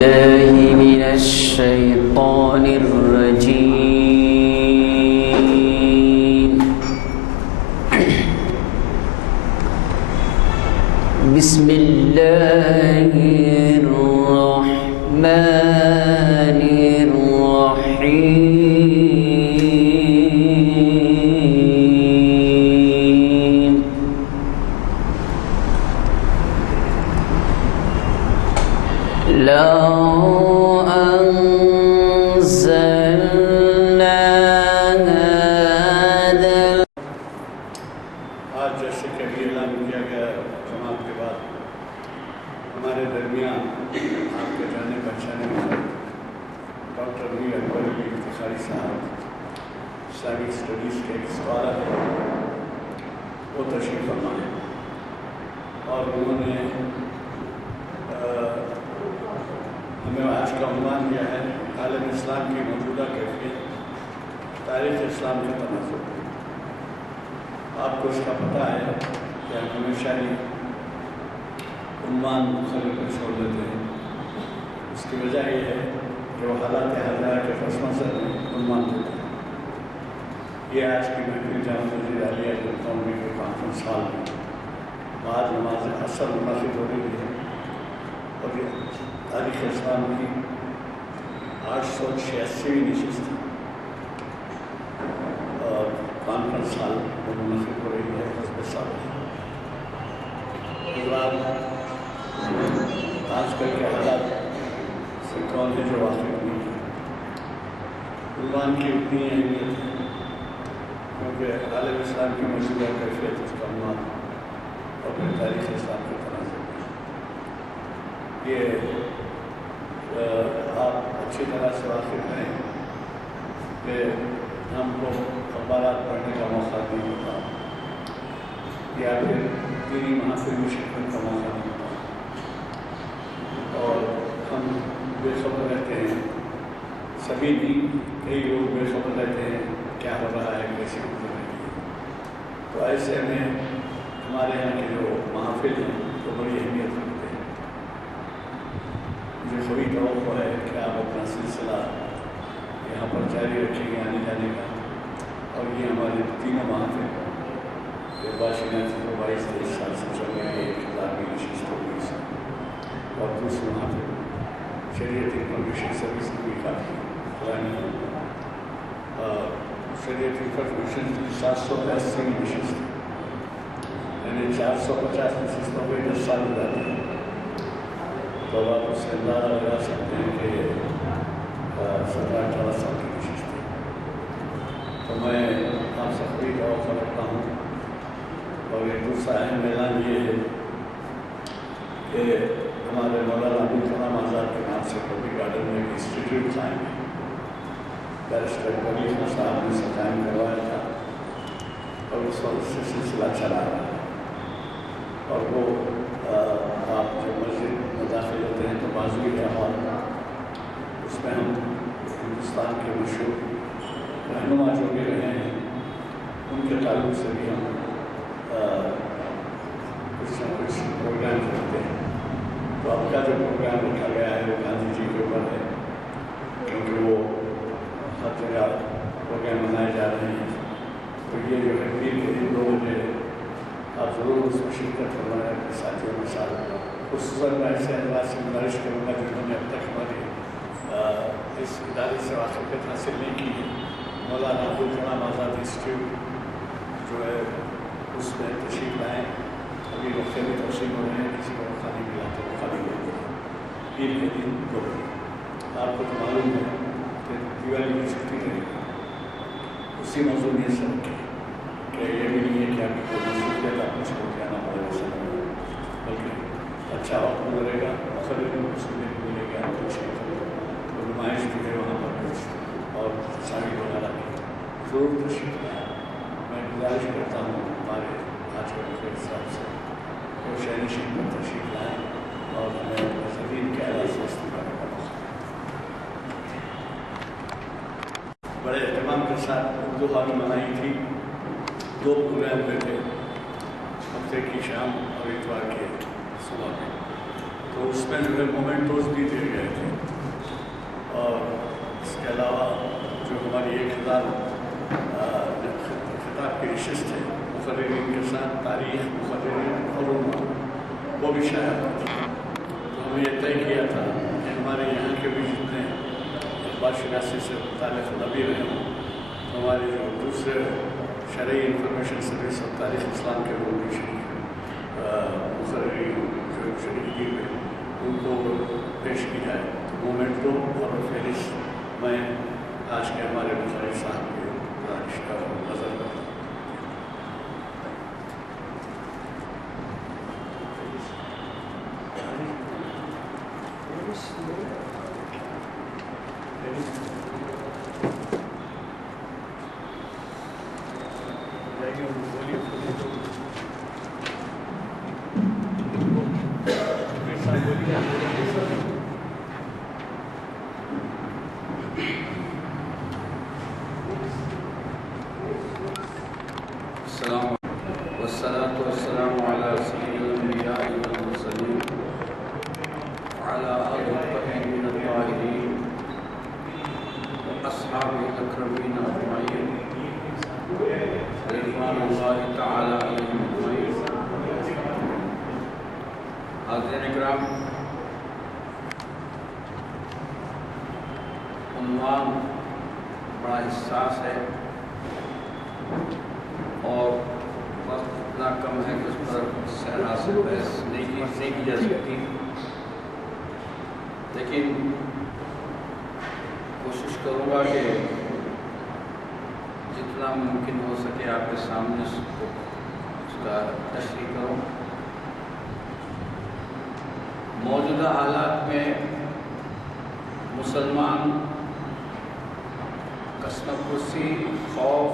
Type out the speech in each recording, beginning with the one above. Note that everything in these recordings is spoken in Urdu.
الله من الشيطان الرجيم. بسم الله الرحمن الرحيم. لو أنزلنا هذا آج جیسے کہ ابھی اعلان کیا گیا جماعت کے بعد ہمارے درمیان آپ کے جانے پہچانے والے ڈاکٹر میر اکبر علی افتخاری صاحب اسلامک اسٹڈیز کے ایک اسکالر ہیں، وہ تشریف فرما ہے اور انہوں نے ہمیں آج کا عنوان دیا ہے عالم اسلام کی موجودہ کیفیت، تاریخ اسلام کے تناظر۔ آپ کو اس کا پتہ ہے کہ ہم ہمیشہ ہی عنوان مختلف پر چھوڑ دیتے ہیں۔ اس کی وجہ یہ ہے کہ وہ حالات حاضرہ کے پس منظر میں عنوان دیتے ہیں۔ یہ آج کی محفل جامع مسجد عالیہ قومی کے کانفرنس ہال میں بعد نماز عصر منعقد ہو رہی ہے اور یہ تاریخ اسلام کی 886ویں نشست ہے اور کانفرنس ہال میں منعقد ہو رہی ہے حزب صالح۔ آج کل کے حالات سے کون ہے جو واقع نہیں ہے؟ عنوان کی اتنی اہمیت ہے کیونکہ عالم اسلام کی موجودہ کیفیت اس کا عنوان اور پھر تاریخ اسلام کے تناظر میں یہ آپ اچھی طرح سے واقف ہیں کہ ہم کو اخبارات پڑھنے کا موقع نہیں ہوتا یا پھر دینی محافل میں شرکت کا موقع نہیں ہوتا اور ہم بے خبر رہتے ہیں، سبھی نہیں کئی لوگ بے خبر رہتے ہیں کیا ہو رہا ہے، کیسے گزر رہی ہے۔ تو ایسے میں ہمارے یہاں کے جو محافل ہیں تو بڑی اہمیت رکھتے ہیں۔ مجھے کوئی توقع ہے کہ آپ اپنا سلسلہ یہاں پر جاری رکھیں گے آنے جانے کا، اور یہ ہمارے تینوں محافل جو 22 سال سے چل رہے ہیں، 1000ویں نشست ہو گئی اس اور دوسرے محافل شریعت انفارمیشن سروس کی بھی کافی پرانی ہے۔ شریعت انفارمیشن کی 780ویں نشست ہے، یعنی 450 نشستوں پہ 10 سال ہو جاتے ہیں، تو آپ اس سے اندازہ لگا سکتے ہیں کہ 17-18 سال کی نشست ہے۔ تو میں آپ سب کو توقع رکھتا ہوں اور ایک دوسرا اہم اعلان یہ ہے کہ ہمارے مولانا ابوالکلام آزاد کے نام سے کبھی گارڈن میں ایک انسٹیٹیوٹ قائم ہے، بیرسٹر اکبر علی صاحب نے اسے قائم کروایا تھا اور اس وقت سے سلسلہ چلا رہا ہے، اور وہ آپ جو مسجد میں داخل ہوتے ہیں تو بازوی ہے ہال، اس میں ہم ہندوستان کے مشہور رہنما جو بھی رہے ہیں ان کے تعلق سے بھی ہم کچھ نہ کچھ پروگرام کرتے ہیں۔ تو اب کا جو پروگرام رکھا گیا ہے وہ گاندھی جی کے اوپر ہے، کیونکہ وہ ہر جگہ پروگرام منائے جا رہے ہیں۔ تو یہ جو ہے پیر کے دن 2 بجے آپ ضرور اس میں شرکت فرمائیں اپنے ساتھیوں کے ساتھ۔ خصوصاً میں ایسے انداز سے گزارش کروں گا جنہوں نے اب تک ہماری اس ادارے سے واقفیت حاصل نہیں کی ہے۔ مولانا ابوالکلام آزاد انسٹیٹیوٹ جو ہے اس میں تشریف لائیں، ابھی وقفے میں توسیع ہو رہے ہیں، کسی کو موقع نہیں ملا تو موقع نہیں ملے گا۔ پیر کے دن 2 بجے آپ کو تو معلوم ہے کہ دیوالی کی چھٹی رہے گی، اسی موضوع میں سب کی کہ یہ بھی نہیں ہے کہ آپ کو مصروفیت آپ کو چھوڑ کے آنا پڑے گا، بلکہ اچھا وقت گزرے گا، مختلف مصروفیت ملے گا، کچھ تو نمائش بھی ہے وہاں پر کچھ اور شاعری وغیرہ کی ضرور تشریف لائیں۔ میں گزارش کرتا ہوں ہمارے آج کے وقت صاحب سے وہ شہرشین پر تشریف لائیں اور ہمیں زمین کے اعلیٰ سے استفادہ کرنا۔ بڑے اہتمام کے ساتھ اردو ہال میں منائی تھی، 2 پروگرام ہوئے تھے، ہفتے کی شام اور اتوار کے صبح میں۔ تو اس میں جو ہے مومنٹوز بھی دیے گئے تھے، اور اس کے علاوہ جو ہماری 1000 خطاب کی نشست ہے مقررین کے ساتھ تاریخ، مقررین اور علماء، وہ بھی شائع ہوئی تھی۔ تو ہم نے یہ طے کیا تھا کہ ہمارے یہاں کے بھی جتنے اخبار شناسی سے متعلق نبی رہے ہوں، تو ہمارے جو دوسرے شرعی انفارمیشن سروس اور تاریخ اسلام کے لوگ بھی شریک مقررین جو شریک کی ہوئے ان کو پیش کی جائے۔ تو مومنٹ کو اور فہرست میں آج کے ہمارے مقرر صاحب کی گزارش کا نظر رکھتا ہوں۔ والصلاة والسلام على سيد الأنبياء والمرسلين وعلى آله الطاهرين الطاهرين وأصحابه الأكرمين أجمعين رضوان الله تعالى عليهم أجمعين۔ حاضرین اکرام، عنوان بڑا حساس ہے اور وقت اتنا کم ہے کہ اس پر صحرا سے بحث نہیں کی جا سکتی، لیکن کوشش کروں گا کہ جتنا ممکن ہو سکے آپ کے سامنے اس کا تشریح کروں۔ موجودہ حالات میں مسلمان کشمکش پرسی، خوف،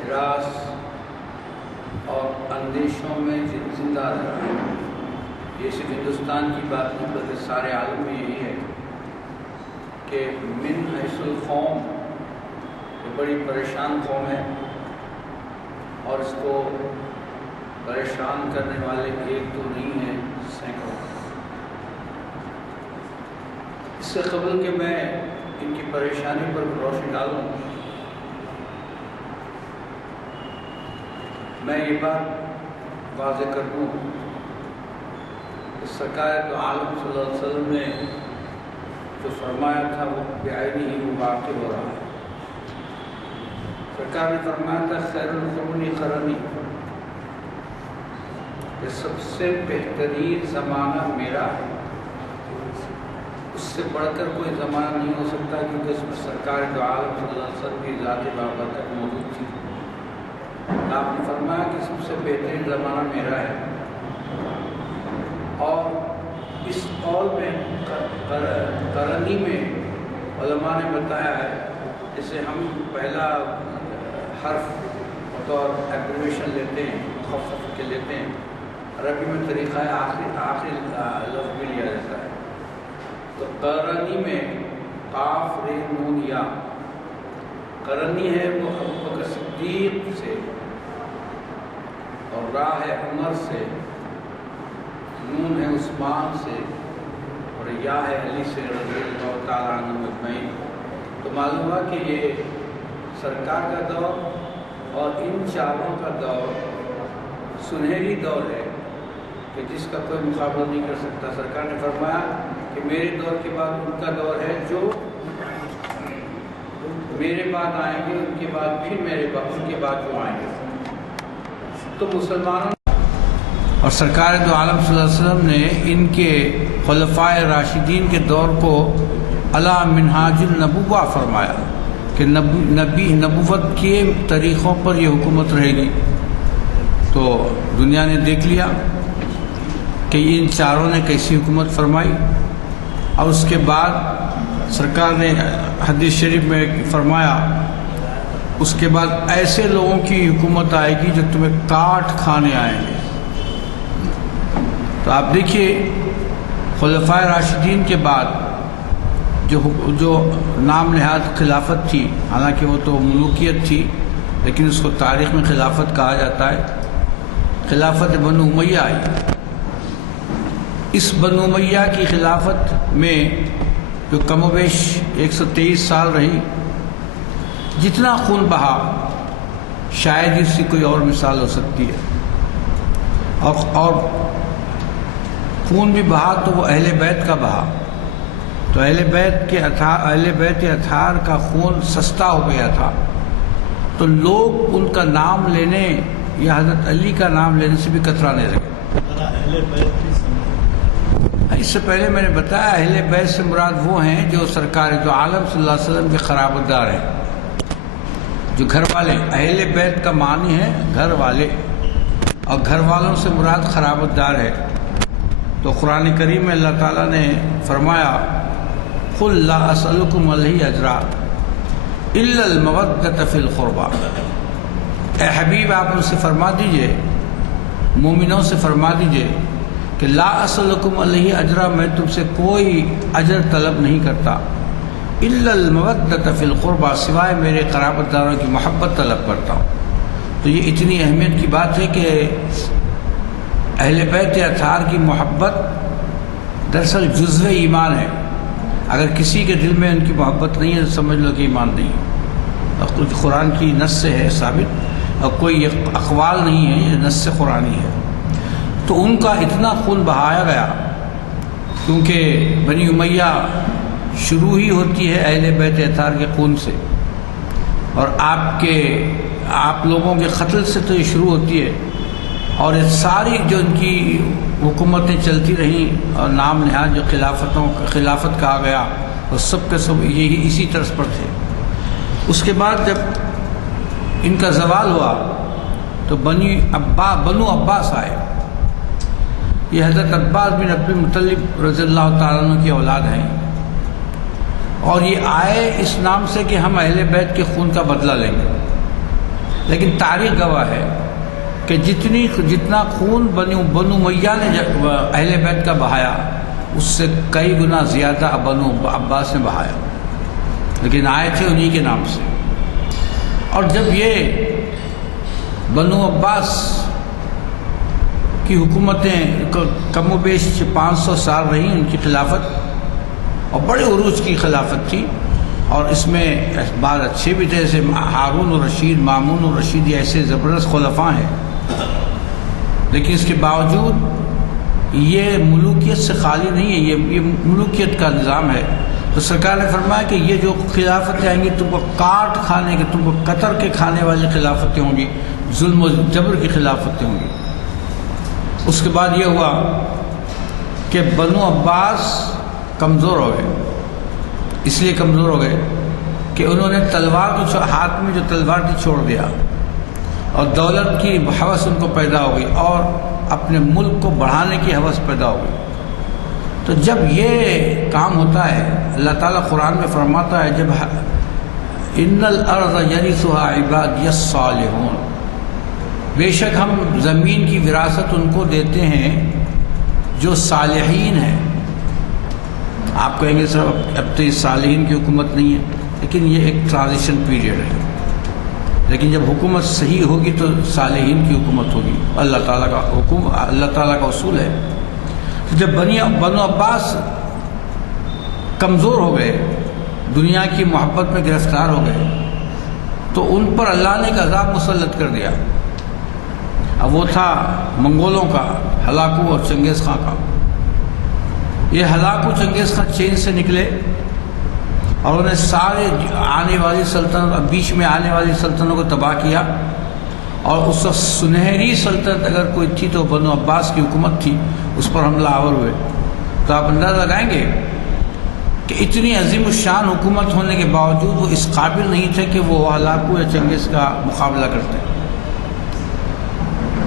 ہراس اور اندیشوں میں زندہ رہا ہے۔ یہ صرف ہندوستان کی بات نہیں بلکہ سارے عالم میں یہی ہے کہ من حیث القوم یہ بڑی پریشان قوم ہے، اور اس کو پریشان کرنے والے ایک دو نہیں ہیں، سینکڑوں۔ اس سے قبل کہ میں ان کی پریشانی پر روشنی ڈالوں، میں یہ بات واضح کر دوں کہ سرکار دو عالم صلی اللہ علیہ وسلم نے جو فرمایا تھا وہ بعینی ہی وہ واقع ہو رہا ہے۔ سرکار نے فرمایا تھا خیر القرون قرنی، کہ سب سے بہترین زمانہ میرا ہے، اس سے بڑھ کر کوئی زمانہ نہیں ہو سکتا، کیونکہ اس میں سرکار دو عالم صلی اللہ علیہ وسلم کی ذات بابرکت موجود تھی۔ آپ نے فرمایا کہ سب سے بہترین زمانہ میرا ہے، اور اس قول میں قرنی میں علماء نے بتایا ہے، جسے ہم پہلا حرف بطور ایبریویشن لیتے ہیں، مخفف کے لیتے ہیں، عربی میں طریقہ ہے آخری لفظ بھی لیا جاتا ہے۔ تو قرنی میں قاف ر نون یا، قرنی ہے وہ ابوبکر صدیق سے، اور راہ ہے عمر سے، نون ہے عثمان سے، اور یا ہے علی سے رضی اللہ تعالیٰ عنہ اجمعین۔ تو معلوم ہوا کہ یہ سرکار کا دور اور ان چاروں کا دور سنہری دور ہے کہ جس کا کوئی مقابلہ نہیں کر سکتا۔ سرکار نے فرمایا کہ میرے دور کے بعد ان کا دور ہے، جو میرے بعد آئیں گے، ان کے بعد پھر ان کے بعد جو آئیں گے۔ تو مسلمانوں اور سرکار دو عالم صلی اللہ علیہ وسلم نے ان کے خلفائے راشدین کے دور کو علی منہاج النبوہ فرمایا کہ نبوت کے طریقوں پر یہ حکومت رہے گی۔ تو دنیا نے دیکھ لیا کہ ان چاروں نے کیسی حکومت فرمائی، اور اس کے بعد سرکار نے حدیث شریف میں فرمایا اس کے بعد ایسے لوگوں کی حکومت آئے گی جو تمہیں کاٹ کھانے آئیں گے۔ تو آپ دیکھیے خلفائے راشدین کے بعد جو نام نہاد خلافت تھی، حالانکہ وہ تو ملوکیت تھی لیکن اس کو تاریخ میں خلافت کہا جاتا ہے، خلافت بنو امیہ آئی، اس بنو امیہ کی خلافت میں جو کم و بیش 123 سال رہی، جتنا خون بہا شاید اس کی کوئی اور مثال ہو سکتی ہے، اور خون بھی بہا تو وہ اہل بیت کا بہا، تو اہل بیت اطہار کا خون سستا ہو گیا تھا، تو لوگ ان کا نام لینے یا حضرت علی کا نام لینے سے بھی کترانے لگے۔ اس سے پہلے میں نے بتایا اہل بیت سے مراد وہ ہیں جو سرکار دو عالم صلی اللہ علیہ وسلم کے قرابت دار ہیں، جو گھر والے۔ اہل بیت کا معنی ہے گھر والے، اور گھر والوں سے مراد قرابت دار ہے۔ تو قرآن کریم میں اللہ تعالیٰ نے فرمایا قُلْ لَا أَسْأَلُكُمْ عَلَيْهِ أَجْرًا إِلَّا الْمَوَدَّةَ فِي الْقُرْبَى۔ اے حبیب آپ ان سے فرما دیجئے، مومنوں سے فرما دیجئے کہ لا اسألکم علیہ اجرا، میں تم سے کوئی اجر طلب نہیں کرتا، الا المودۃ فی القربى، سوائے میرے قرابت داروں کی محبت طلب کرتا ہوں۔ تو یہ اتنی اہمیت کی بات ہے کہ اہل بیت اطہار کی محبت دراصل جزو ایمان ہے۔ اگر کسی کے دل میں ان کی محبت نہیں ہے تو سمجھ لو کہ ایمان نہیں ہے، اور کچھ قرآن کی نص سے ہے ثابت، اور کوئی اقوال نہیں ہے، یہ نص قرآنی ہے۔ تو ان کا اتنا خون بہایا گیا، کیونکہ بنی امیہ شروع ہی ہوتی ہے اہل بیت اطہار کے خون سے، اور آپ لوگوں کے قتل سے تو یہ شروع ہوتی ہے، اور یہ ساری جو ان کی حکومتیں چلتی رہیں اور نام نہاد جو خلافت کہا گیا، وہ سب کے سب یہی اسی طرز پر تھے۔ اس کے بعد جب ان کا زوال ہوا تو بنو عباس آئے۔ یہ حضرت عباس بن عبد المطلب رضی اللہ تعالیٰ عنہ کی اولاد ہیں، اور یہ آئے اس نام سے کہ ہم اہل بیت کے خون کا بدلہ لیں گے، لیکن تاریخ گواہ ہے کہ جتنا خون بنو امیہ نے اہل بیت کا بہایا، اس سے کئی گنا زیادہ بنو عباس نے بہایا، لیکن آئے تھے انہی کے نام سے۔ اور جب یہ بنو عباس کی حکومتیں کم و بیش 500 سال رہیں ان کی خلافت، اور بڑے عروج کی خلافت تھی، اور اس میں بعض اچھے بھی تھے، جیسے ہارون الرشید، مامون الرشید، ایسے زبردست خلفاء ہیں، لیکن اس کے باوجود یہ ملوکیت سے خالی نہیں ہے، یہ ملوکیت کا نظام ہے۔ تو سرکار نے فرمایا کہ یہ جو خلافتیں آئیں گی تم کو کاٹ کھانے کے، تم کو قتل کے کھانے والی خلافتیں ہوں گی، ظلم و جبر کی خلافتیں ہوں گی۔ اس کے بعد یہ ہوا کہ بنو عباس کمزور ہو گئے، اس لیے کمزور ہو گئے کہ انہوں نے تلوار کو ہاتھ میں جو تلوار تھی چھوڑ دیا، اور دولت کی ہوس ان کو پیدا ہو گئی، اور اپنے ملک کو بڑھانے کی ہوس پیدا ہو گئی۔ تو جب یہ کام ہوتا ہے، اللہ تعالیٰ قرآن میں فرماتا ہے جب ان الارض یرثها عبادی الصالحون، بے شک ہم زمین کی وراثت ان کو دیتے ہیں جو صالحین ہیں۔ آپ کہیں گے سر اب تو اس صالحین کی حکومت نہیں ہے، لیکن یہ ایک ٹرانزیشن پیریڈ ہے، لیکن جب حکومت صحیح ہوگی تو صالحین کی حکومت ہوگی، اللہ تعالیٰ کا اصول ہے۔ تو جب بنو عباس کمزور ہو گئے، دنیا کی محبت میں گرفتار ہو گئے، تو ان پر اللہ نے ایک عذاب مسلط کر دیا۔ اب وہ تھا منگولوں کا، ہلاکو اور چنگیز خان کا۔ یہ ہلاکو چنگیز خان چین سے نکلے، اور انہیں سارے آنے والی سلطنت، بیچ میں آنے والی سلطنتوں کو تباہ کیا، اور اس وقت سنہری سلطنت اگر کوئی تھی تو بنو عباس کی حکومت تھی، اس پر حملہ آور ہوئے۔ تو آپ اندازہ لگائیں گے کہ اتنی عظیم الشان حکومت ہونے کے باوجود وہ اس قابل نہیں تھے کہ وہ ہلاکو یا چنگیز کا مقابلہ کرتے،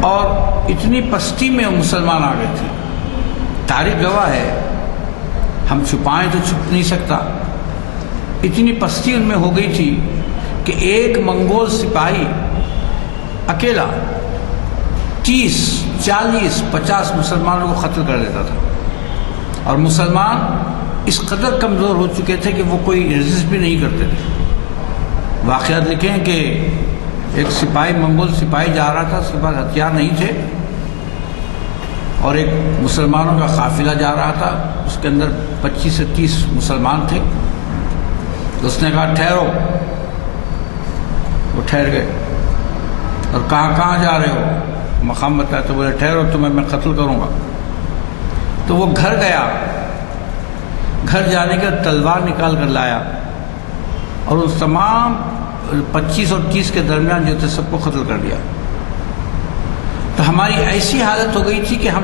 اور اتنی پستی میں مسلمان آ گئے تھے۔ تاریخ گواہ ہے، ہم چھپائیں تو چھپ نہیں سکتا، اتنی پستی ان میں ہو گئی تھی کہ ایک منگول سپاہی اکیلا 30، 40، 50 مسلمانوں کو قتل کر دیتا تھا، اور مسلمان اس قدر کمزور ہو چکے تھے کہ وہ کوئی ریزسٹ بھی نہیں کرتے تھے۔ واقعات لکھیں کہ ایک سپاہی، منگول سپاہی جا رہا تھا، اس کے پاس ہتھیار نہیں تھے، اور ایک مسلمانوں کا قافلہ جا رہا تھا، اس کے اندر 25 سے 30 مسلمان تھے. تو اس نے کہا ٹھہرو. وہ ٹھہر گئے. اور کہاں جا رہے ہو؟ مقام بتایا. تو بولے ٹھہرو تمہیں میں قتل کروں گا. تو وہ گھر گیا. گھر جانے کے تلوار نکال کر لایا اور اس تمام 25 اور 30 کے درمیان جو تھے سب کو قتل کر دیا. تو ہماری ایسی حالت ہو گئی تھی کہ ہم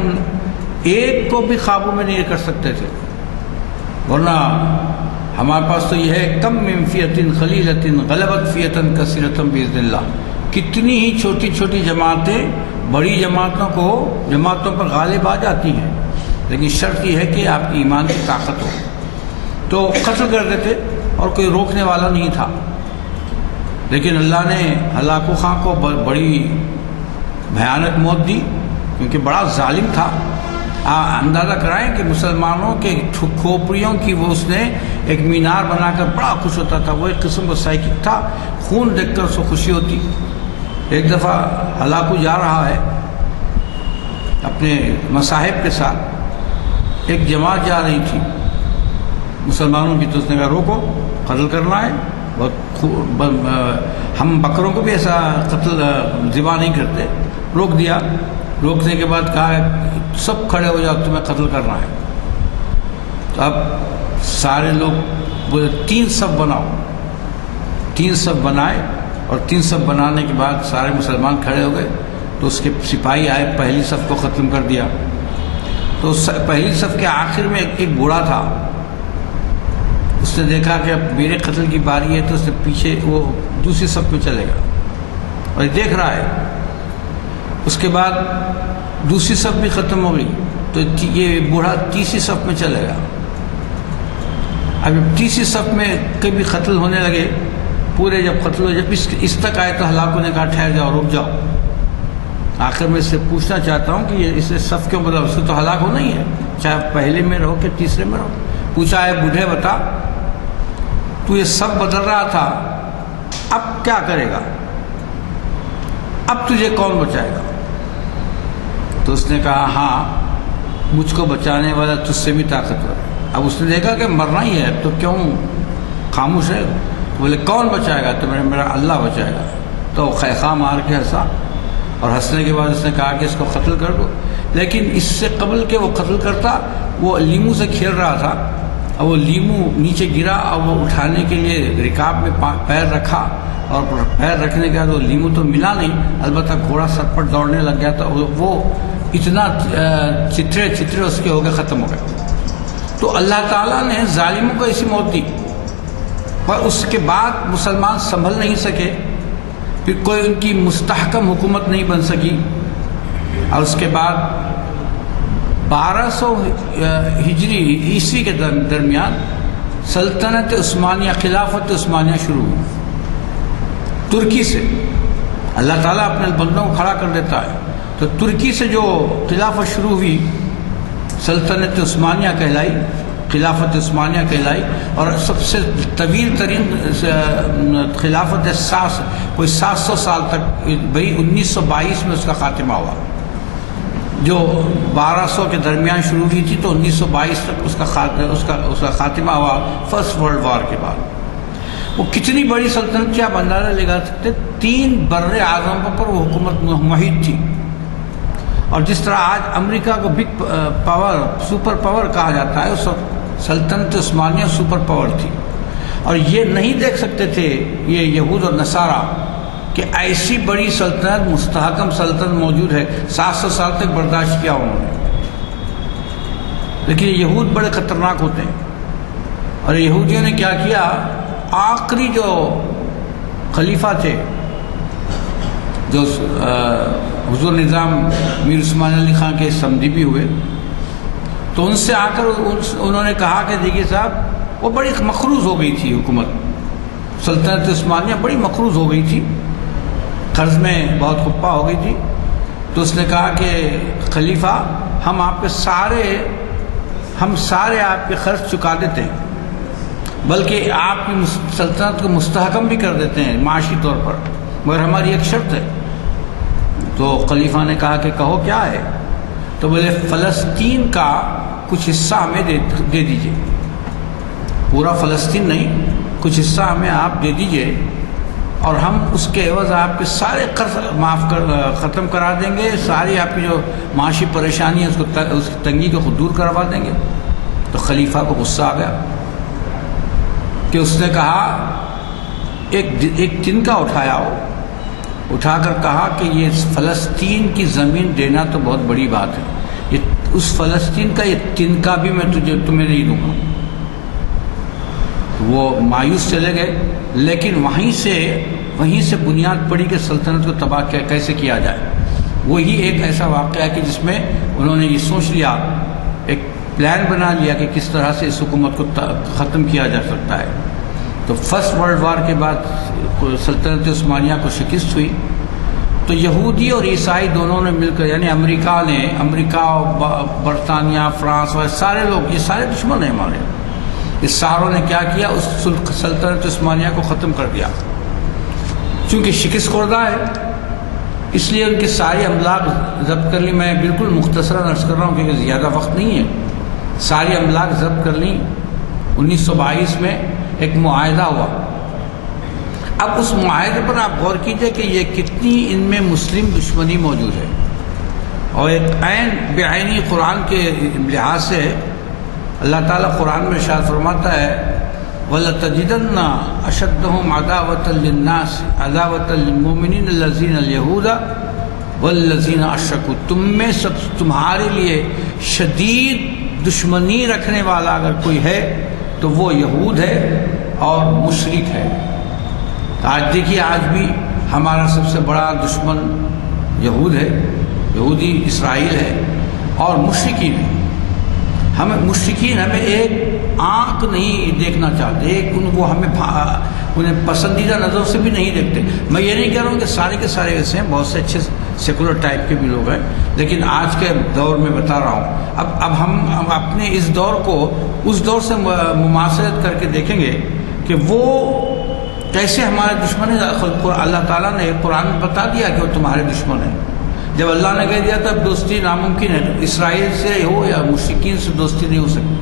ایک کو بھی قابو میں نہیں کر سکتے تھے. ورنہ ہمارے پاس تو یہ ہے کم من فئۃ قلیلۃ غلبت فئۃ کثیرۃ باذن اللہ. کتنی ہی چھوٹی چھوٹی جماعتیں بڑی جماعتوں پر غالب آ جاتی ہیں، لیکن شرط یہ ہے کہ آپ کی ایمان کی طاقت ہو. تو قتل کر دیتے اور کوئی روکنے والا نہیں تھا. لیکن اللہ نے ہلاکو خاں کو بڑی بھیانک موت دی، کیونکہ بڑا ظالم تھا. اندازہ کرائیں کہ مسلمانوں کے کھوپڑیوں کی وہ اس نے ایک مینار بنا کر بڑا خوش ہوتا تھا. وہ ایک قسم کا سائیکک تھا، خون دیکھ کر اس کو خوشی ہوتی. ایک دفعہ ہلاکو جا رہا ہے اپنے مصاحب کے ساتھ، ایک جماعت جا رہی تھی مسلمانوں کی. تو اس نے کہا روکو، قتل کرنا ہے. ہم بکروں کو بھی ایسا قتل ذبح نہیں کرتے. روک دیا. روکنے کے بعد کہا سب کھڑے ہو جاؤ، تمہیں قتل کرنا ہے. تو اب سارے لوگ بولے 3 صف بناؤ. 3 صف بنائے اور 3 صف بنانے کے بعد سارے مسلمان کھڑے ہو گئے. تو اس کے سپاہی آئے، پہلی صف کو ختم کر دیا. تو پہلی صف کے آخر میں ایک بوڑھا تھا. اس نے دیکھا کہ اب میرے قتل کی باری ہے، تو اس نے پیچھے وہ دوسری صف میں چلے گا اور یہ دیکھ رہا ہے. اس کے بعد دوسری صف بھی ختم ہو گئی تو یہ بوڑھا تیسری صف میں چلے گا. اب تیسری صف میں کبھی قتل ہونے لگے پورے. جب قتل ہو جب اس تک آئے تو ہلاکو نے کہا ٹھہر جاؤ، رک جاؤ. آخر میں اس سے پوچھنا چاہتا ہوں کہ یہ اس صف کیوں بدلا؟ اس سے تو ہلاک ہونا ہی ہے، چاہے پہلے میں رہو کہ تیسرے میں رہو. پوچھا ہے بوڑھے بتا، تو یہ صف بدل رہا تھا، اب کیا کرے گا؟ اب تجھے کون بچائے گا؟ تو اس نے کہا ہاں مجھ کو بچانے والا تجھ سے بھی طاقتور ہے. اب اس نے دیکھا کہ مرنا ہی ہے تو کیوں خاموش ہے. تو بولے کون بچائے گا؟ تو میرا اللہ بچائے گا. تو خیخہ مار کے ہنسا اور ہنسنے کے بعد اس نے کہا کہ اس کو قتل کر دو. لیکن اس سے قبل کہ وہ قتل کرتا وہ لیمو سے کھیل رہا تھا اور وہ لیمو نیچے گرا اور وہ اٹھانے کے لیے رکاب میں پیر رکھا اور پیر رکھنے کے بعد وہ لیمو تو ملا نہیں، البتہ گھوڑا سر پر دوڑنے لگ گیا. تو وہ اتنا چترے اس کے ہو گئے، ختم ہو گئے. تو اللہ تعالیٰ نے ظالموں کو ایسی موت دی. پر اس کے بعد مسلمان سنبھل نہیں سکے، پھر کوئی ان کی مستحکم حکومت نہیں بن سکی. اور اس کے بعد 1200 ہجری عیسوی کے درمیان سلطنت عثمانیہ، خلافت عثمانیہ شروع ہوئی ترکی سے. اللہ تعالیٰ اپنے بندوں کو کھڑا کر دیتا ہے. تو ترکی سے جو خلافت شروع ہوئی سلطنت عثمانیہ کہلائی، خلافت عثمانیہ کہلائی. اور سب سے طویل ترین خلافت کوئی 700 سال تک، بھئی 1922 میں اس کا خاتمہ ہوا. جو 1200 کے درمیان شروع ہوئی تھی تو 1922 تک اس کا خاتمہ ہوا فرسٹ ورلڈ وار کے بعد. وہ کتنی بڑی سلطنت تھی آپ اندازہ لگا سکتے. 3 بر اعظم پر وہ حکومت محیط تھی. اور جس طرح آج امریکہ کو بگ پاور، سپر پاور کہا جاتا ہے، اس وقت سلطنت عثمانیہ سپر پاور تھی. اور یہ نہیں دیکھ سکتے تھے یہ یہود اور نصارہ کہ ایسی بڑی سلطنت، مستحکم سلطنت موجود ہے. 700 سال تک برداشت کیا انہوں نے. لیکن یہود بڑے خطرناک ہوتے ہیں. اور یہودیوں نے کیا کیا، آخری جو خلیفہ تھے، جو حضور نظام میر عثمان علی خان کے سمدھی بھی ہوئے، تو ان سے آ کر انہوں نے کہا کہ دیکھیے صاحب، وہ بڑی مقروض ہو گئی تھی حکومت. سلطنت عثمانیہ بڑی مقروض ہو گئی تھی، قرض میں بہت کھپا ہو گئی تھی. تو اس نے کہا کہ خلیفہ، ہم سارے آپ کے قرض چکا دیتے ہیں، بلکہ آپ کی سلطنت کو مستحکم بھی کر دیتے ہیں معاشی طور پر، مگر ہماری ایک شرط ہے. تو خلیفہ نے کہا کہ کہو کیا ہے؟ تو بولے فلسطین کا کچھ حصہ ہمیں دے دیجئے، پورا فلسطین نہیں، کچھ حصہ ہمیں آپ دے دیجئے اور ہم اس کے عوض آپ کے سارے قرض ختم کرا دیں گے، ساری آپ کی جو معاشی پریشانی ہے اس کی تنگی کو دور کروا دیں گے۔ تو خلیفہ کو غصہ آ گیا کہ اس نے کہا ایک تنکا اٹھایا ہو، اٹھا کر کہا کہ یہ فلسطین کی زمین دینا تو بہت بڑی بات ہے، یہ اس فلسطین کا یہ تنکا بھی میں تمہیں نہیں دوں گا۔ وہ مایوس چلے گئے، لیکن وہیں سے بنیاد پڑی کہ سلطنت کو تباہ کیسے کیا جائے۔ وہی ایک ایسا واقعہ ہے کہ جس میں انہوں نے یہ سوچ لیا، ایک پلان بنا لیا کہ کس طرح سے اس حکومت کو ختم کیا جا سکتا ہے۔ تو فرسٹ ورلڈ وار کے بعد سلطنت عثمانیہ کو شکست ہوئی، تو یہودی اور عیسائی دونوں نے مل کر، یعنی امریکہ برطانیہ، فرانس اور سارے لوگ، یہ سارے دشمن ہیں ہمارے، اس ساروں نے کیا کیا، اس سلطنت عثمانیہ کو ختم کر دیا۔ چونکہ شکست خوردہ ہے اس لیے ان کے سارے املاک ضبط کر لی۔ میں بالکل مختصراً عرض کر رہا ہوں کیونکہ زیادہ وقت نہیں ہے۔ ساری املاک ضبط کر لیں۔ 1922 میں ایک معاہدہ ہوا۔ اب اس معاہدے پر آپ غور کیجئے کہ یہ کتنی ان میں مسلم دشمنی موجود ہے، اور ایک بعینی قرآن کے لحاظ سے اللہ تعالیٰ قرآن میں ارشاد فرماتا ہے وَلَتَجِدَنَّ أَشَدَّهُمْ عَدَاوَةً لِلنَّاسِ عَدَاوَةً لِلْمُؤْمِنِينَ الَّذِينَ الْيَهُودَ وَالَّذِينَ أَشْرَكُوا، تم میں تمہارے لیے شدید دشمنی رکھنے والا اگر کوئی ہے تو وہ یہود ہے اور مشرک ہے۔ آج دیکھیے، آج بھی ہمارا سب سے بڑا دشمن یہود ہے، یہودی اسرائیل ہے اور مشرکین ہے۔ مشرکین ہمیں ایک آنکھ نہیں دیکھنا چاہتے، انہیں پسندیدہ نظروں سے بھی نہیں دیکھتے۔ میں یہ نہیں کہہ رہا ہوں کہ سارے کے سارے ایسے ہیں، بہت سے اچھے سیکولر ٹائپ کے بھی لوگ ہیں، لیکن آج کے دور میں بتا رہا ہوں۔ اب ہم اپنے اس دور کو اس دور سے مماثلت کر کے دیکھیں گے کہ وہ کیسے ہمارے دشمن ہیں۔ اللہ تعالیٰ نے قرآن میں بتا دیا کہ وہ تمہارے دشمن ہیں۔ جب اللہ نے کہہ دیا تب دوستی ناممکن ہے، اسرائیل سے ہو یا مشرکین سے دوستی نہیں ہو سکتی۔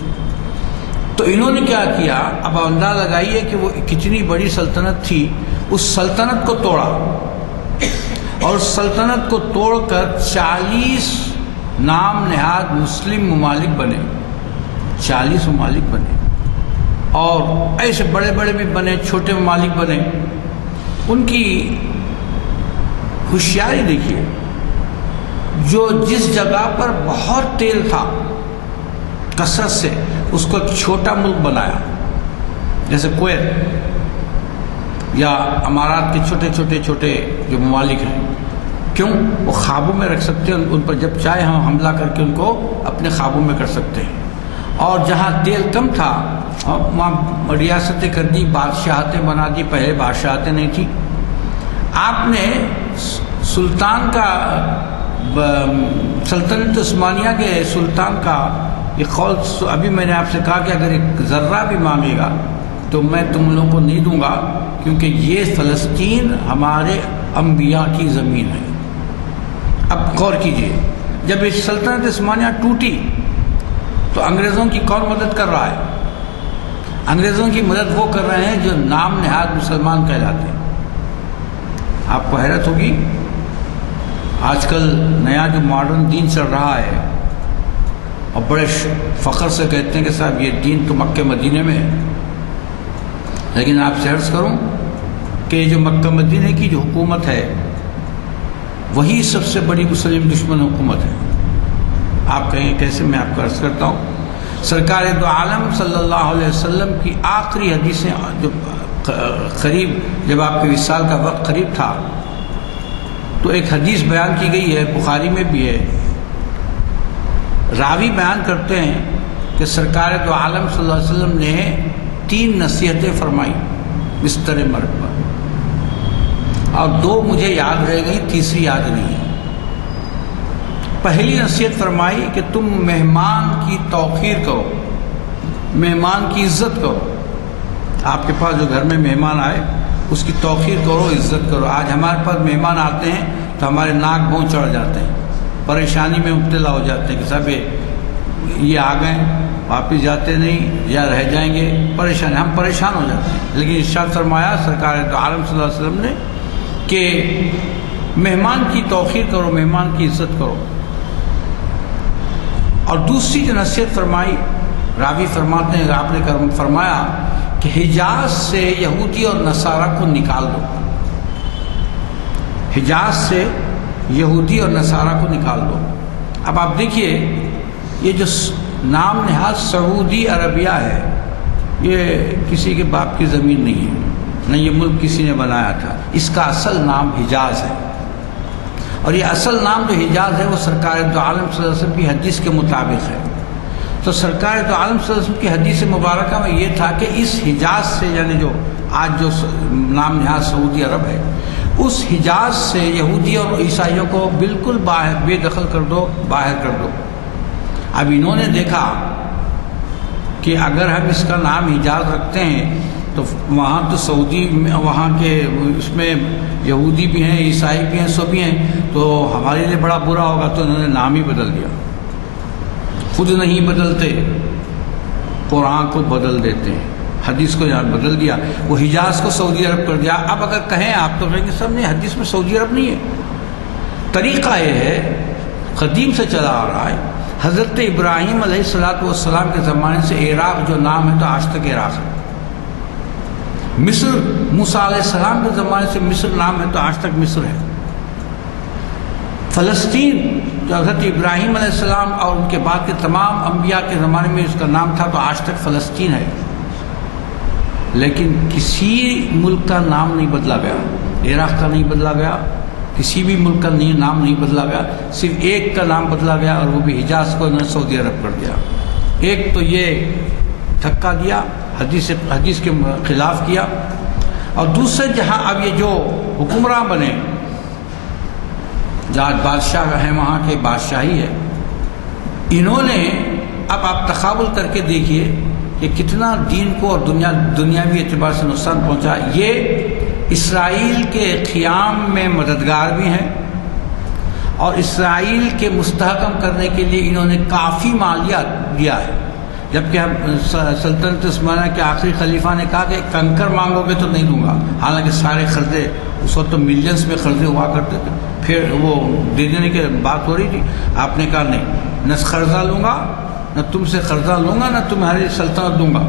تو انہوں نے کیا کیا، اب اندازہ لگائیے کہ وہ کتنی بڑی سلطنت تھی، اس سلطنت کو توڑا، اور سلطنت کو توڑ کر 40 نام نہاد مسلم ممالک بنے، 40 ممالک بنے، اور ایسے بڑے بڑے بھی بنے، چھوٹے ممالک بنے۔ ان کی ہوشیاری دیکھیے، جو جس جگہ پر بہت تیل تھا کثرت سے، اس کو ایک چھوٹا ملک بنایا، جیسے کویت یا امارات کے چھوٹے چھوٹے جو ممالک ہیں۔ کیوں؟ وہ قابو میں رکھ سکتے ہیں، ان پر جب چاہے ہم حملہ کر کے ان کو اپنے قابو میں کر سکتے ہیں۔ اور جہاں تیل کم تھا وہاں ریاستیں کر دی، بادشاہتیں بنا دی، پہلے بادشاہتیں نہیں تھی۔ آپ نے سلطان کا، سلطنت عثمانیہ کے سلطان کا یہ قول، ابھی میں نے آپ سے کہا کہ اگر ایک ذرہ بھی مانگے گا تو میں تم لوگوں کو نہیں دوں گا، کیونکہ یہ فلسطین ہمارے انبیاء کی زمین ہے۔ اب غور کیجئے، جب یہ سلطنت عثمانیہ ٹوٹی تو انگریزوں کی کون مدد کر رہا ہے؟ انگریزوں کی مدد وہ کر رہے ہیں جو نام نہاد مسلمان کہلاتے ہیں۔ آپ کو حیرت ہوگی، آج کل نیا جو ماڈرن دین چل رہا ہے اور بڑے فخر سے کہتے ہیں کہ صاحب یہ دین تو مکہ مدینے میں ہے، لیکن آپ سے عرض کروں کہ جو مکہ مدینے کی جو حکومت ہے وہی سب سے بڑی مسلم دشمن حکومت ہے۔ آپ کہیں کیسے؟ میں آپ کو عرض کرتا ہوں، سرکار دو عالم صلی اللہ علیہ وسلم کی آخری حدیثیں جو قریب، جب آپ کے وصال کا وقت قریب تھا، تو ایک حدیث بیان کی گئی ہے، بخاری میں بھی ہے۔ راوی بیان کرتے ہیں کہ سرکار دو عالم صلی اللہ علیہ وسلم نے 3 نصیحتیں فرمائی بستر مرگ پر، اور 2 مجھے یاد رہ گئی، تیسری یاد نہیں ہے۔ پہلی نصیحت فرمائی کہ تم مہمان کی توقیر کرو، مہمان کی عزت کرو۔ آپ کے پاس جو گھر میں مہمان آئے اس کی توقیر کرو، عزت کرو۔ آج ہمارے پاس مہمان آتے ہیں تو ہمارے ناک بھون چڑھ جاتے ہیں، پریشانی میں مبتلا ہو جاتے ہیں کہ صاحب یہ آ گئے واپس جاتے نہیں یا رہ جائیں گے، پریشان، ہم پریشان ہو جاتے ہیں۔ لیکن ارشاد فرمایا سرکار دو عالم صلی اللہ علیہ وسلم نے کہ مہمان کی توقیر کرو، مہمان کی عزت کرو۔ اور دوسری جو نصیحت فرمائی، راوی فرماتے ہیں آپ نے فرمایا کہ حجاز سے یہودی اور نصارہ کو نکال دو، حجاز سے یہودی اور نصارہ کو نکال دو۔ اب آپ دیکھیے یہ جو نام نہاد سعودی عربیہ ہے، یہ کسی کے باپ کی زمین نہیں ہے، نہ یہ ملک کسی نے بنایا تھا، اس کا اصل نام حجاز ہے۔ اور یہ اصل نام جو حجاز ہے وہ سرکار دو عالم صلی اللہ علیہ وسلم کی حدیث کے مطابق ہے۔ تو سرکار دو عالم صلی اللہ علیہ وسلم کی حدیث مبارکہ میں یہ تھا کہ اس حجاز سے، یعنی جو آج جو نام نہاد سعودی عرب ہے، اس حجاز سے یہودی اور عیسائیوں کو بالکل بے دخل کر دو، باہر کر دو۔ اب انہوں نے دیکھا کہ اگر ہم اس کا نام حجاز رکھتے ہیں تو وہاں تو سعودی، وہاں کے اس میں یہودی بھی ہیں، عیسائی بھی ہیں، سب بھی ہیں، تو ہمارے لیے بڑا برا ہوگا۔ تو انہوں نے نام ہی بدل دیا، خود نہیں بدلتے، قرآن کو بدل دیتے ہیں، حدیث کو یہاں بدل دیا، وہ حجاز کو سعودی عرب کر دیا۔ اب اگر کہیں آپ تو کہیں گے سب نے حدیث میں سعودی عرب نہیں ہے۔ طریقہ یہ ہے، قدیم سے چلا آ رہا ہے، حضرت ابراہیم علیہ السلام کے زمانے سے عراق جو نام ہے تو آج تک عراق ہے۔ مصر موسیٰ علیہ السلام کے زمانے سے مصر نام ہے تو آج تک مصر ہے۔ فلسطین جو حضرت ابراہیم علیہ السلام اور ان کے بعد کے تمام انبیاء کے زمانے میں اس کا نام تھا تو آج تک فلسطین ہے۔ لیکن کسی ملک کا نام نہیں بدلا گیا، عراق کا نہیں بدلا گیا، کسی بھی ملک کا نام نہیں بدلا گیا، صرف ایک کا نام بدلا گیا اور وہ بھی حجاز کو انہوں نے سعودی عرب کر دیا۔ ایک تو یہ دھکا دیا، حدیث کے خلاف کیا، اور دوسرے جہاں اب یہ جو حکمراں بنے، جہاں بادشاہ ہیں وہاں کے بادشاہی ہے، انہوں نے اب آپ تقابل کر کے دیکھیے کہ کتنا دین کو اور دنیاوی اعتبار سے نقصان پہنچا۔ یہ اسرائیل کے قیام میں مددگار بھی ہیں، اور اسرائیل کے مستحکم کرنے کے لیے انہوں نے کافی مالیہ دیا ہے۔ جبکہ ہم سلطنت عثمانیہ کے آخری خلیفہ نے کہا کہ کنکر مانگو گے تو نہیں دوں گا، حالانکہ سارے قرضے اس وقت تو ملینز میں قرضے ہوا کرتے تھے، پھر وہ دے دینے کی بات ہو رہی تھی، آپ نے کہا نہیں، نہ قرضہ لوں گا، نہ تم سے قرضہ لوں گا، نہ تمہاری سلطنت دوں گا۔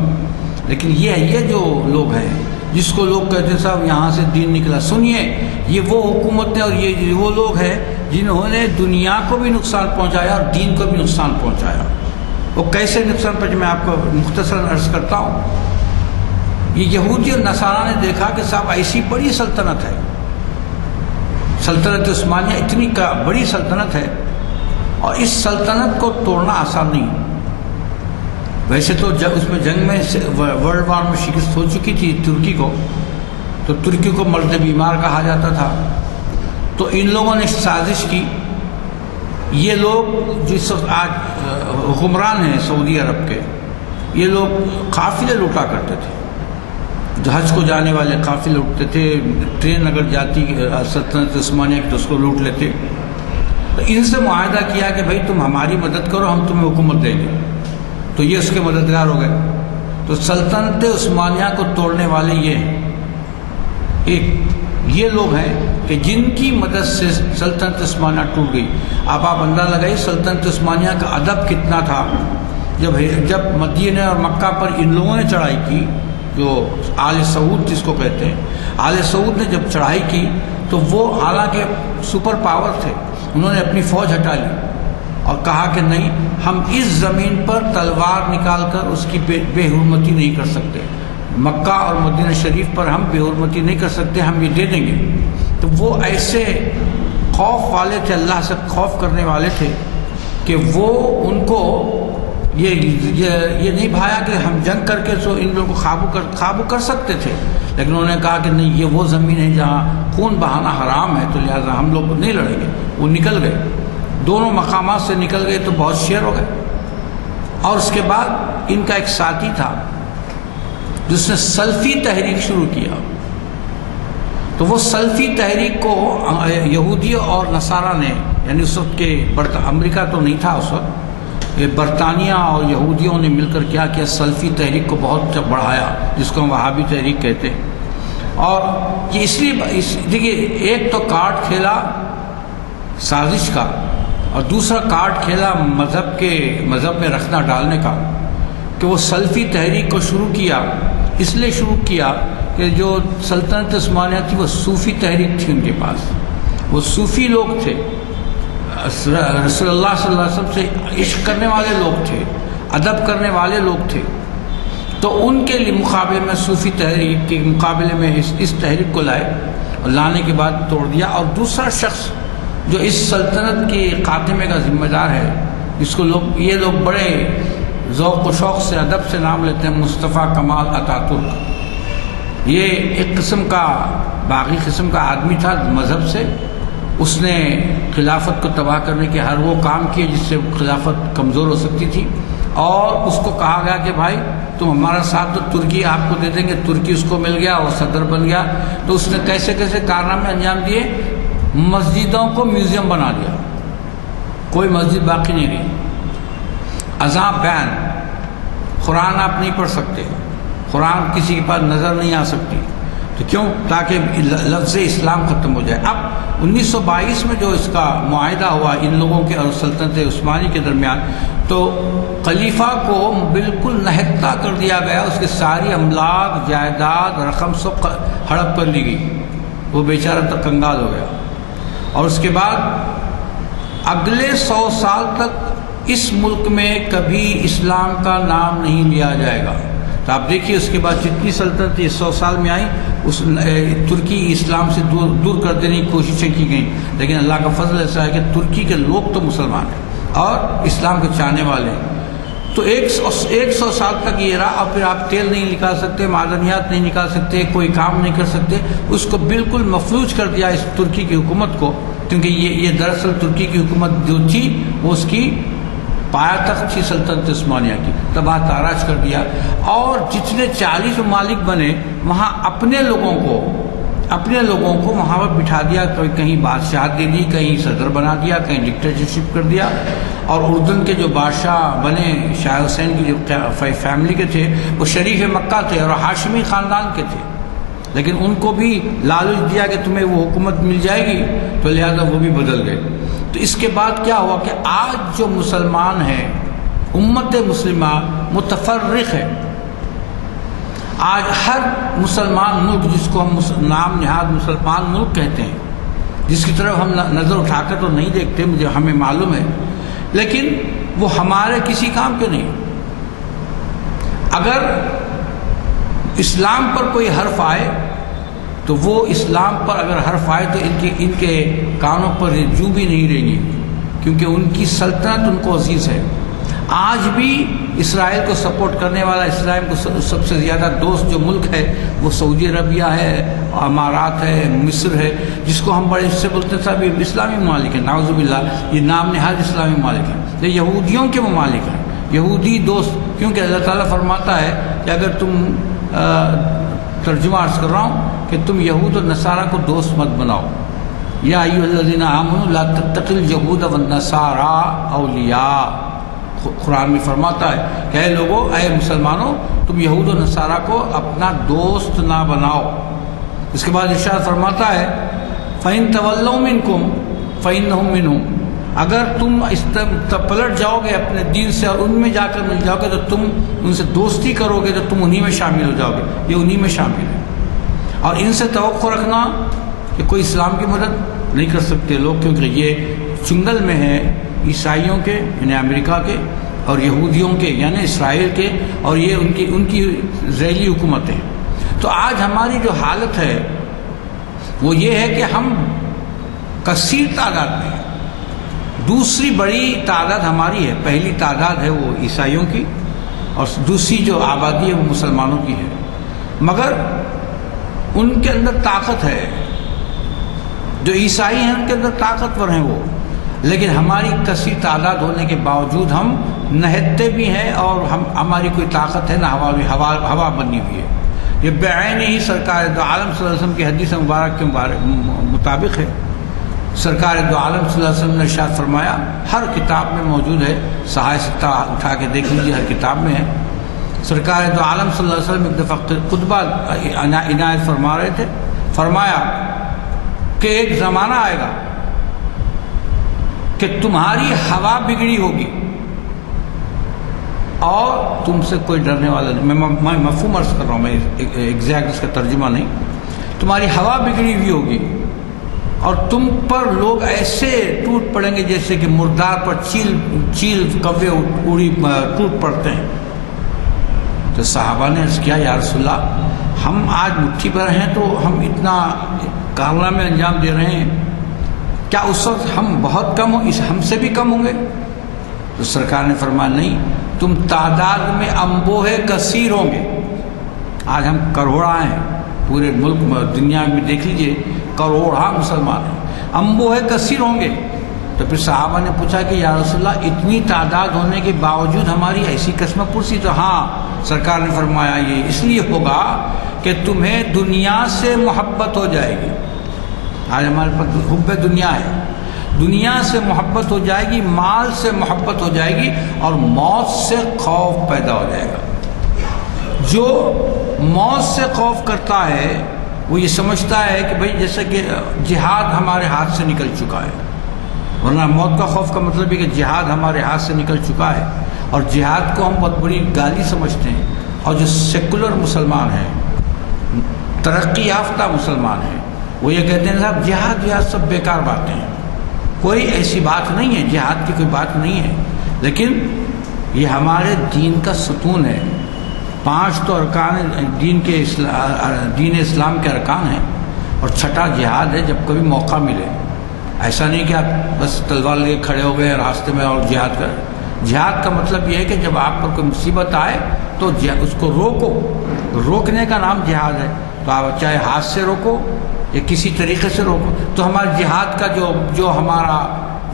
لیکن یہ جو لوگ ہیں جس کو لوگ کہتے ہیں صاحب یہاں سے دین نکلا، سنیے، یہ وہ حکومتیں اور یہ وہ لوگ ہیں جنہوں نے دنیا کو بھی نقصان پہنچایا اور دین کو بھی نقصان پہنچایا۔ وہ کیسے نقصان پہنچا میں آپ کو مختصراً عرض کرتا ہوں۔ یہ یہودی اور نصارہ نے دیکھا کہ صاحب ایسی بڑی سلطنت ہے، سلطنت عثمانیہ اتنی بڑی سلطنت ہے، اور اس سلطنت کو توڑنا آسان نہیں۔ ویسے تو اس میں جنگ میں ورلڈ وار میں شکست ہو چکی تھی ترکی کو، تو ترکی کو مرد بیمار کہا جاتا تھا۔ تو ان لوگوں نے سازش کی، یہ لوگ جس وقت آج حکمران ہیں سعودی عرب کے، یہ لوگ قافلے لوٹا کرتے تھے، حج کو جانے والے قافلے لوٹتے تھے، ٹرین اگر جاتی سلطنت عثمانیہ کی تو اس کو لوٹ لیتے۔ تو ان سے معاہدہ کیا کہ بھائی تم ہماری مدد کرو، ہم تمہیں حکومت دیں گے، تو یہ اس کے مددگار ہو گئے۔ تو سلطنت عثمانیہ کو توڑنے والے یہ ہیں، ایک یہ لوگ ہیں کہ جن کی مدد سے سلطنت عثمانیہ ٹوٹ گئی۔ اب آپ اندازہ لگائیے سلطنت عثمانیہ کا ادب کتنا تھا۔ جب مدینہ اور مکہ پر ان لوگوں نے چڑھائی کی، جو آل سعود جس کو کہتے ہیں، آل سعود نے جب چڑھائی کی تو وہ حالانکہ سپر پاور تھے، انہوں نے اپنی فوج ہٹا لی اور کہا کہ نہیں، ہم اس زمین پر تلوار نکال کر اس کی بے حرمتی نہیں کر سکتے، مکہ اور مدینہ شریف پر ہم بے حرمتی نہیں کر سکتے، ہم یہ دے دیں گے۔ تو وہ ایسے خوف والے تھے، اللہ سے خوف کرنے والے تھے کہ وہ ان کو یہ نہیں بھایا کہ ہم جنگ کر کے سو ان لوگوں کو قابو کر سکتے تھے، لیکن انہوں نے کہا کہ نہیں، یہ وہ زمین ہے جہاں خون بہانا حرام ہے، تو لہٰذا ہم لوگ نہیں لڑیں گے۔ وہ نکل گئے، دونوں مقامات سے نکل گئے تو بہت شیر ہو گئے۔ اور اس کے بعد ان کا ایک ساتھی تھا جس نے سلفی تحریک شروع کیا، تو وہ سلفی تحریک کو یہودی اور نصارہ نے یعنی اس وقت کے امریکہ تو نہیں تھا اس وقت، یہ برطانیہ اور یہودیوں نے مل کر کیا کیا سلفی تحریک کو بہت بڑھایا، جس کو ہم وہابی تحریک کہتے ہیں۔ اور یہ اس لیے دیکھیے، ایک تو کارڈ کھیلا سازش کا، اور دوسرا کارڈ کھیلا مذہب میں رکھنا ڈالنے کا، کہ وہ سلفی تحریک کو شروع کیا، اس لیے شروع کیا کہ جو سلطنت عثمانیہ تھی وہ صوفی تحریک تھی، ان کے پاس وہ صوفی لوگ تھے، رسول اللہ صلی اللہ علیہ وسلم سے عشق کرنے والے لوگ تھے، ادب کرنے والے لوگ تھے، تو ان کے لیے مقابلے میں صوفی تحریک کے مقابلے میں اس تحریک کو لائے، اور لانے کے بعد توڑ دیا۔ اور دوسرا شخص جو اس سلطنت کے خاتمے کا ذمہ دار ہے، جس کو یہ لوگ بڑے ذوق و شوق سے ادب سے نام لیتے ہیں، مصطفیٰ کمال اتاتورک، یہ ایک قسم کا باغی قسم کا آدمی تھا مذہب سے، اس نے خلافت کو تباہ کرنے کے ہر وہ کام کیے جس سے خلافت کمزور ہو سکتی تھی، اور اس کو کہا گیا کہ بھائی تم ہمارا ساتھ تو ترکی آپ کو دے دیں گے، ترکی اس کو مل گیا اور صدر بن گیا، تو اس نے کیسے کیسے کارنامے انجام دیے، مسجدوں کو میوزیم بنا دیا، کوئی مسجد باقی نہیں رہی، اذان بین، قرآن آپ نہیں پڑھ سکتے، قرآن کسی کے پاس نظر نہیں آ سکتی، تو کیوں؟ تاکہ لفظ اسلام ختم ہو جائے۔ اب 1922 میں جو اس کا معاہدہ ہوا ان لوگوں کے اور سلطنت عثمانی کے درمیان، تو خلیفہ کو بالکل نہتا کر دیا گیا، اس کے ساری املاک جائیداد رقم سب ہڑپ کر لی گئی، وہ بیچارہ تک کنگال ہو گیا۔ اور اس کے بعد اگلے 100 سال تک اس ملک میں کبھی اسلام کا نام نہیں لیا جائے گا۔ تو آپ دیکھیے اس کے بعد جتنی سلطنتیں 100 سال میں آئیں، اس ترکی اسلام سے دور کر دینے کی کوششیں کی گئیں، لیکن اللہ کا فضل ایسا ہے کہ ترکی کے لوگ تو مسلمان ہیں اور اسلام کے چاہنے والے ہیں۔ تو 100 سال تک یہ رہا، اور پھر آپ تیل نہیں نکال سکتے، معدنیات نہیں نکال سکتے، کوئی کام نہیں کر سکتے، اس کو بالکل مفلوج کر دیا اس ترکی کی حکومت کو، کیونکہ یہ دراصل ترکی کی حکومت جو تھی وہ اس کی پایا تخت تھی سلطنت عثمانیہ کی، تباہ تاراج کر دیا۔ اور جتنے 40 ممالک بنے، وہاں اپنے لوگوں کو وہاں پر بٹھا دیا، کہیں بادشاہت دے دی، کہیں صدر بنا دیا، کہیں ڈکٹیٹرشپ کر دیا۔ اور اردن کے جو بادشاہ بنے شاہ حسین کی جو فیملی کے تھے، وہ شریف مکہ تھے اور ہاشمی خاندان کے تھے، لیکن ان کو بھی لالچ دیا کہ تمہیں وہ حکومت مل جائے گی، تو لہذا وہ بھی بدل گئے۔ تو اس کے بعد کیا ہوا کہ آج جو مسلمان ہیں، امت مسلمہ متفرق ہے، آج ہر مسلمان ملک جس کو ہم نام نہاد مسلمان ملک کہتے ہیں، جس کی طرف ہم نظر اٹھا کر تو نہیں دیکھتے، مجھے ہمیں معلوم ہے، لیکن وہ ہمارے کسی کام کے نہیں۔ اگر اسلام پر کوئی حرف آئے تو وہ اسلام پر اگر حرف آئے تو ان کے کانوں پر جو بھی نہیں رہیں گی، کیونکہ ان کی سلطنت ان کو عزیز ہے۔ آج بھی اسرائیل کو سپورٹ کرنے والا، اسرائیل کو سب سے زیادہ دوست جو ملک ہے وہ سعودی عربیہ ہے، امارات ہے، مصر ہے، جس کو ہم بڑے اس سے بولتے ہیں صاحب یہ اسلامی ممالک ہیں، نعوذ باللہ یہ نام نہاد اسلامی ممالک ہیں، یہ یہودیوں کے ممالک ہیں، یہودی دوست، کیونکہ اللہ تعالیٰ فرماتا ہے کہ اگر تم ترجمہ عرض کر رہا ہوں کہ تم یہود اور نصارہ کو دوست مت بناؤ، یا ایھا الذین آمنوا لا تتخذوا اليہود والنصارى اولیاء، قرآن میں فرماتا ہے کہ اے لوگوں، اے مسلمانوں، تم یہود و نصارہ کو اپنا دوست نہ بناؤ۔ اس کے بعد ارشاد فرماتا ہے فَإِن تَوَلَّوْا مِنْكُمْ فَإِنَّهُمْ مِنْهُمْ، اگر تم پلٹ جاؤ گے اپنے دین سے اور ان میں جا کر مل جاؤ گے تو تم ان سے دوستی کرو گے تو تم انہی میں شامل ہو جاؤ گے، یہ انہی میں شامل ہے۔ اور ان سے توقع رکھنا کہ کوئی اسلام کی مدد نہیں کر سکتے لوگ، کیونکہ یہ چنگل میں ہے عیسائیوں کے یعنی امریکہ کے اور یہودیوں کے یعنی اسرائیل کے، اور یہ ان کی ذیلی حکومت ہے۔ تو آج ہماری جو حالت ہے وہ یہ ہے کہ ہم کثیر تعداد میں ہیں، دوسری بڑی تعداد ہماری ہے، پہلی تعداد ہے وہ عیسائیوں کی اور دوسری جو آبادی ہے وہ مسلمانوں کی ہے، مگر ان کے اندر طاقت ہے، جو عیسائی ہیں ان کے اندر طاقتور ہیں وہ، لیکن ہماری کثیر تعداد ہونے کے باوجود ہم نہتے بھی ہیں اور ہماری کوئی طاقت ہے نہ ہوا بنی ہوئی ہے۔ یہ بعین ہی سرکار دو عالم صلی اللہ علیہ وسلم کی حدیث مبارک کے مطابق ہے سرکار دو عالم صلی اللہ علیہ وسلم نے ارشاد فرمایا، ہر کتاب میں موجود ہے، صحائف ستہ اٹھا کے دیکھ لیجیے، ہر کتاب میں ہے۔ سرکار دو عالم صلی اللہ علیہ وسلم ایک دفعہ خطبہ عنایت فرما رہے تھے، فرمایا کہ ایک زمانہ آئے گا کہ تمہاری ہوا بگڑی ہوگی اور تم سے کوئی ڈرنے والا نہیں۔ میں مفہوم عرض کر رہا ہوں، میں ایگزیکٹ اس کا ترجمہ نہیں۔ تمہاری ہوا بگڑی ہوئی ہوگی اور تم پر لوگ ایسے ٹوٹ پڑیں گے جیسے کہ مردار پر چیل کوے اڑی ٹوٹ پڑتے ہیں۔ تو صحابہ نے عرض کیا، یا رسول اللہ، ہم آج مٹھی پر ہیں تو ہم اتنا کارنامے انجام دے رہے ہیں، کیا اس وقت ہم بہت کم ہوں، ہم سے بھی کم ہوں گے؟ تو سرکار نے فرمایا نہیں، تم تعداد میں انبوہ کثیر ہوں گے۔ آج ہم کروڑا ہیں، پورے ملک میں دنیا میں دیکھ لیجئے کروڑا مسلمان ہیں، انبوہ کثیر ہوں گے۔ تو پھر صحابہ نے پوچھا کہ یا رسول اللہ، اتنی تعداد ہونے کے باوجود ہماری ایسی قسم پرسی؟ تو ہاں، سرکار نے فرمایا یہ اس لیے ہوگا کہ تمہیں دنیا سے محبت ہو جائے گی۔ آج ہمارے پاس حب دنیا ہے، دنیا سے محبت ہو جائے گی، مال سے محبت ہو جائے گی، اور موت سے خوف پیدا ہو جائے گا۔ جو موت سے خوف کرتا ہے وہ یہ سمجھتا ہے کہ بھئی جیسے کہ جہاد ہمارے ہاتھ سے نکل چکا ہے، ورنہ موت کا خوف کا مطلب ہے کہ جہاد ہمارے ہاتھ سے نکل چکا ہے، اور جہاد کو ہم بہت بڑی گالی سمجھتے ہیں۔ اور جو سیکولر مسلمان ہیں، ترقی یافتہ مسلمان ہیں، وہ یہ کہتے ہیں صاحب جہاد سب بیکار باتیں ہیں، کوئی ایسی بات نہیں ہے، جہاد کی کوئی بات نہیں ہے۔ لیکن یہ ہمارے دین کا ستون ہے، 5 تو ارکان دین اسلام کے ارکان ہیں، اور 6واں جہاد ہے جب کبھی موقع ملے۔ ایسا نہیں کہ آپ بس تلوار لے کے کھڑے ہو گئے راستے میں اور جہاد کر۔ جہاد کا مطلب یہ ہے کہ جب آپ پر کوئی مصیبت آئے تو اس کو روکو، روکنے کا نام جہاد ہے۔ تو آپ چاہے ہاتھ سے روکو یا کسی طریقے سے روکو۔ تو ہمارے جہاد کا جو ہمارا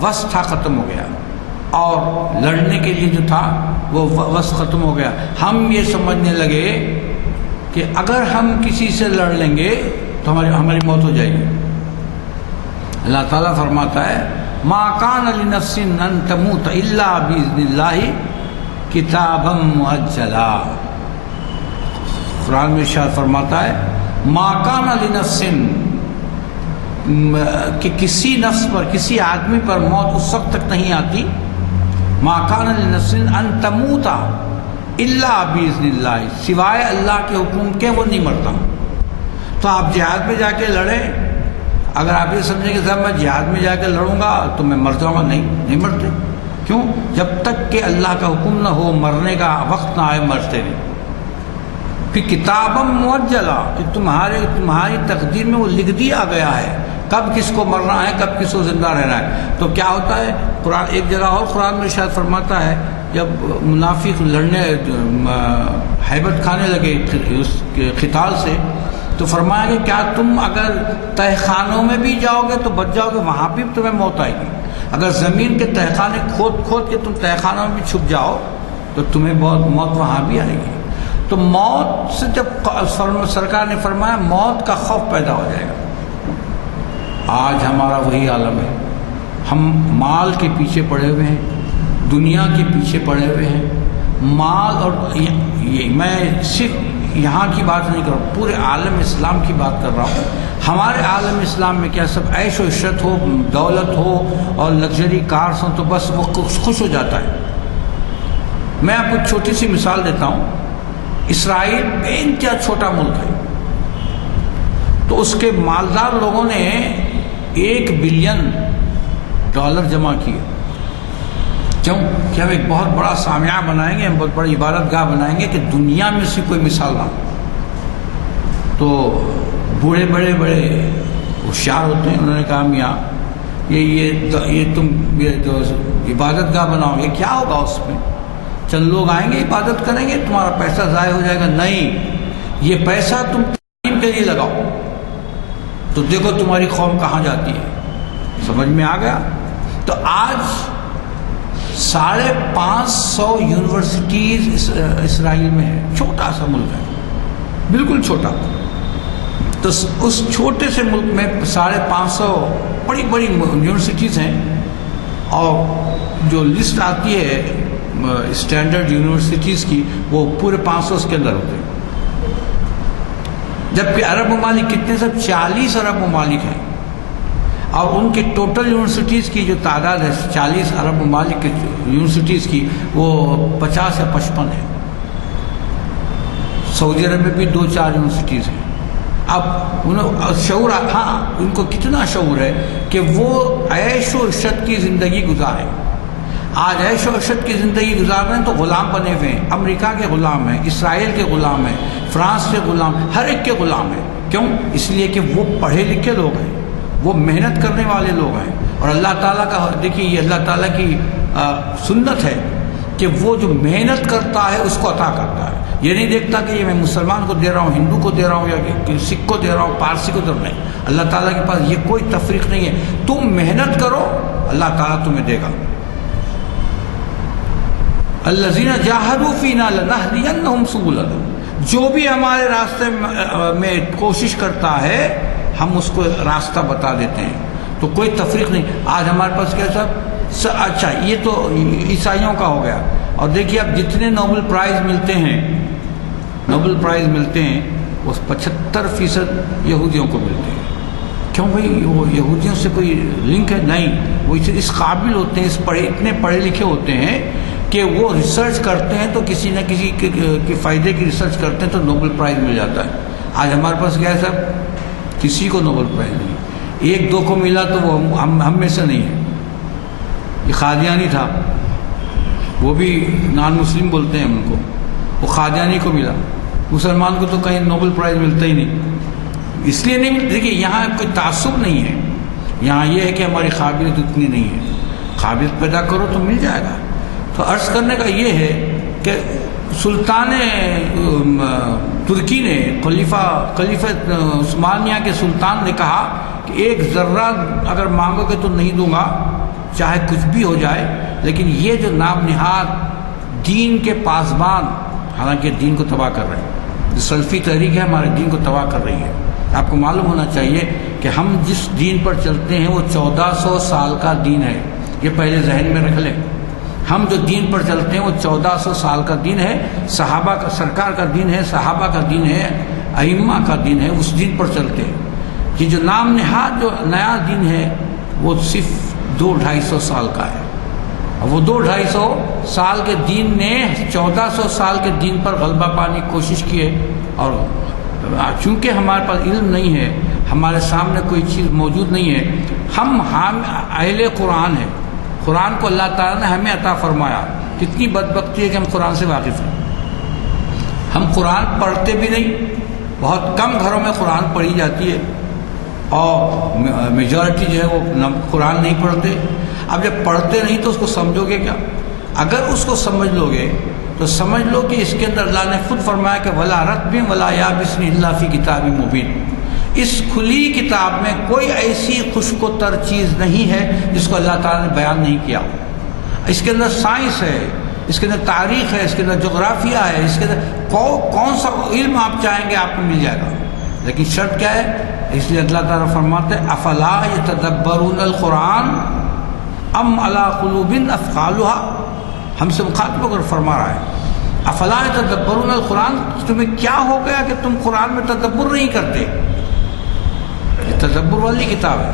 وصف تھا ختم ہو گیا، اور لڑنے کے لیے جو تھا وہ وصف ختم ہو گیا۔ ہم یہ سمجھنے لگے کہ اگر ہم کسی سے لڑ لیں گے تو ہماری موت ہو جائے گی۔ اللہ تعالیٰ فرماتا ہے ما کان لنفس ان تموت الا باذن اللہ کتابا مؤجلا۔ قرآن میں ارشاد فرماتا ہے ما کان لنفس، کہ کسی نفس پر، کسی آدمی پر موت اس وقت تک نہیں آتی، ما کان لنفس ان تموت الا باذن اللہ، سوائے اللہ کے حکم کے وہ نہیں مرتا۔ تو آپ جہاد میں جا کے لڑیں، اگر آپ یہ سمجھیں کہ صاحب میں جہاد میں جا کے لڑوں گا تو میں مر جاؤں گا، نہیں مرتے۔ کیوں؟ جب تک کہ اللہ کا حکم نہ ہو، مرنے کا وقت نہ آئے، مرتے نہیں۔ پھر کتابم مؤجلا، کہ تمہاری تقدیر میں وہ لکھ دیا گیا ہے کب کس کو مرنا ہے، کب کس کو زندہ رہنا ہے۔ تو کیا ہوتا ہے، قرآن ایک جگہ اور قرآن میں ارشاد فرماتا ہے، جب منافق لڑنے ہیبت کھانے لگے اس قتال سے، تو فرمایا کہ کیا تم اگر تہ خانوں میں بھی جاؤ گے تو بچ جاؤ گے، وہاں بھی تمہیں موت آئے گی۔ اگر زمین کے تہ خانے کھود کے تم تہ خانوں میں بھی چھپ جاؤ تو تمہیں موت وہاں بھی آئے گی۔ تو موت سے جب سرکار نے فرمایا موت کا خوف پیدا ہو جائے گا۔ آج ہمارا وہی عالم ہے، ہم مال کے پیچھے پڑے ہوئے ہیں، دنیا کے پیچھے پڑے ہوئے ہیں۔ مال، اور میں صرف یہاں کی بات نہیں کر رہا ہوں، پورے عالم اسلام کی بات کر رہا ہوں۔ ہمارے عالم اسلام میں کیا سب عیش و عشرت ہو، دولت ہو اور لگژری کارز ہوں تو بس وہ خوش ہو جاتا ہے۔ میں آپ کو چھوٹی سی مثال دیتا ہوں۔ اسرائیل بے انتہا چھوٹا ملک ہے، تو اس کے مالدار لوگوں نے $1 بلین جمع کیے۔ کیوں؟ کہ ہم ایک بہت بڑا سامعہ بنائیں گے، ہم بہت بڑی عبادت گاہ بنائیں گے کہ دنیا میں سے کوئی مثال نہ ہو۔ تو بوڑھے بڑے ہوشیار ہوتے ہیں، انہوں نے کہا میاں یہ تم جو عبادت گاہ بناؤ گے کیا ہوگا اس میں؟ چند لوگ آئیں گے عبادت کریں گے، تمہارا پیسہ ضائع ہو جائے گا۔ نہیں، یہ پیسہ تم تعلیم کے لیے لگاؤ تو دیکھو تمہاری قوم کہاں جاتی ہے۔ سمجھ میں آ گیا؟ تو آج 550 یونیورسٹیز اسرائیل میں ہے، چھوٹا سا ملک ہے، بالکل چھوٹا۔ تو اس چھوٹے سے ملک میں 550 بڑی بڑی یونیورسٹیز ہیں، اور جو لسٹ آتی ہے اسٹینڈرڈ یونیورسٹیز کی وہ پورے 500 اس کے اندر ہوتے ہیں، جبکہ عرب ممالک کتنے سب 40 عرب ممالک ہیں، اور ان کے ٹوٹل یونیورسٹیز کی جو تعداد ہے 40 عرب ممالک کے یونیورسٹیز کی وہ 50 یا 55 ہے۔ سعودی عرب میں بھی 2-4 یونیورسٹیز ہیں۔ اب انہیں شعور، ہاں ان کو کتنا شعور ہے کہ وہ عیش و عشرت کی زندگی گزاریں۔ آج عیش و عشرت کی زندگی گزار رہے ہیں تو غلام بنے ہوئے ہیں، امریکہ کے غلام ہیں، اسرائیل کے غلام ہیں، فرانس کے غلام، ہر ایک کے غلام ہیں۔ کیوں؟ اس لیے کہ وہ پڑھے لکھے لوگ ہیں، وہ محنت کرنے والے لوگ ہیں، اور اللہ تعالیٰ کا دیکھیے یہ اللہ تعالیٰ کی سنت ہے کہ وہ جو محنت کرتا ہے اس کو عطا کرتا ہے۔ یہ نہیں دیکھتا کہ یہ میں مسلمان کو دے رہا ہوں، ہندو کو دے رہا ہوں، یا سکھ کو دے رہا ہوں، پارسی کو دے رہا ہوں، نہیں۔ اللہ تعالیٰ کے پاس یہ کوئی تفریق نہیں ہے، تم محنت کرو اللہ تعالیٰ تمہیں دے گا۔ الذین جاہدوا فینا لنہدینہم سبلنا، جو بھی ہمارے راستے میں کوشش کرتا ہے ہم اس کو راستہ بتا دیتے ہیں، تو کوئی تفریق نہیں۔ آج ہمارے پاس کیا صاحب، اچھا یہ تو عیسائیوں کا ہو گیا، اور دیکھیے اب جتنے نوبل پرائز ملتے ہیں، نوبل پرائز ملتے ہیں وہ 75% یہودیوں کو ملتے ہیں۔ کیوں بھائی؟ وہ یہودیوں سے کوئی لنک ہے؟ نہیں، وہ اس قابل ہوتے ہیں، اتنے پڑھے لکھے ہوتے ہیں کہ وہ ریسرچ کرتے ہیں تو کسی نہ کسی کے فائدے کی ریسرچ کرتے ہیں تو نوبل پرائز مل جاتا ہے۔ آج ہمارے پاس کیا ہے صاحب؟ کسی کو نوبل پرائز نہیں، 1-2 کو ملا تو وہ ہم میں سے نہیں ہے۔ یہ قادیانی تھا، وہ بھی نان مسلم بولتے ہیں ان کو، وہ قادیانی کو ملا، مسلمان کو تو کہیں نوبل پرائز ملتا ہی نہیں۔ اس لیے نہیں ملتا، دیکھیے یہاں کوئی تعصب نہیں ہے، یہاں یہ ہے کہ ہماری قابلیت اتنی نہیں ہے، قابلیت پیدا کرو تو مل جائے گا۔ تو عرض کرنے کا یہ ہے کہ سلطان ترکی نے، خلیفہ عثمانیہ کے سلطان نے کہا کہ 1 ذرہ اگر مانگو گے تو نہیں دوں گا، چاہے کچھ بھی ہو جائے، لیکن یہ جو نام نہاد دین کے پاسبان، حالانکہ دین کو تباہ کر رہے ہیں، سلفی تحریک ہے ہمارے دین کو تباہ کر رہی ہے۔ آپ کو معلوم ہونا چاہیے کہ ہم جس دین پر چلتے ہیں وہ 1400 سال کا دین ہے، یہ پہلے ذہن میں رکھ لیں۔ ہم جو دین پر چلتے ہیں وہ 1400 سال کا دین ہے، صحابہ کا، سرکار کا دین ہے، صحابہ کا دین ہے، ائمہ کا دین ہے، اس دین پر چلتے ہیں۔ یہ جو نام نہاد جو نیا دین ہے وہ صرف 200-250 سال کا ہے، اور وہ 200-250 سال کے دین نے 1400 سال کے دین پر غلبہ پانے کی کوشش کی ہے۔ اور چونکہ ہمارے پاس علم نہیں ہے، ہمارے سامنے کوئی چیز موجود نہیں ہے، ہم اہل قرآن ہیں، قرآن کو اللہ تعالیٰ نے ہمیں عطا فرمایا۔ کتنی بدبختی ہے کہ ہم قرآن سے واقف ہیں، ہم قرآن پڑھتے بھی نہیں، بہت کم گھروں میں قرآن پڑھی جاتی ہے، اور میجورٹی جو ہے وہ قرآن نہیں پڑھتے۔ اب جب پڑھتے نہیں تو اس کو سمجھو گے کیا؟ اگر اس کو سمجھ لو گے تو سمجھ لو کہ اس کے اندر اللہ نے خود فرمایا کہ وَلَا رَطْبٍ وَلَا يَابِسٍ إِلَّا فِي كِتَابٍ مُبِينٍ، اس کھلی کتاب میں کوئی ایسی خشک و تر چیز نہیں ہے جس کو اللہ تعالیٰ نے بیان نہیں کیا۔ اس کے اندر سائنس ہے، اس کے اندر تاریخ ہے، اس کے اندر جغرافیہ ہے، اس کے اندر کون سا علم آپ چاہیں گے آپ کو مل جائے گا، لیکن شرط کیا ہے؟ اس لیے اللہ تعالیٰ فرماتے ہیں افلا یتدبرون القرآن ام علی قلوب اقفالها، ہم سے مخاطب ہو کر فرما رہا ہے افلا یتدبرون القرآن، تمہیں کیا ہو گیا کہ تم قرآن میں تدبر نہیں کرتے؟ یہ تدبر والی کتاب ہے،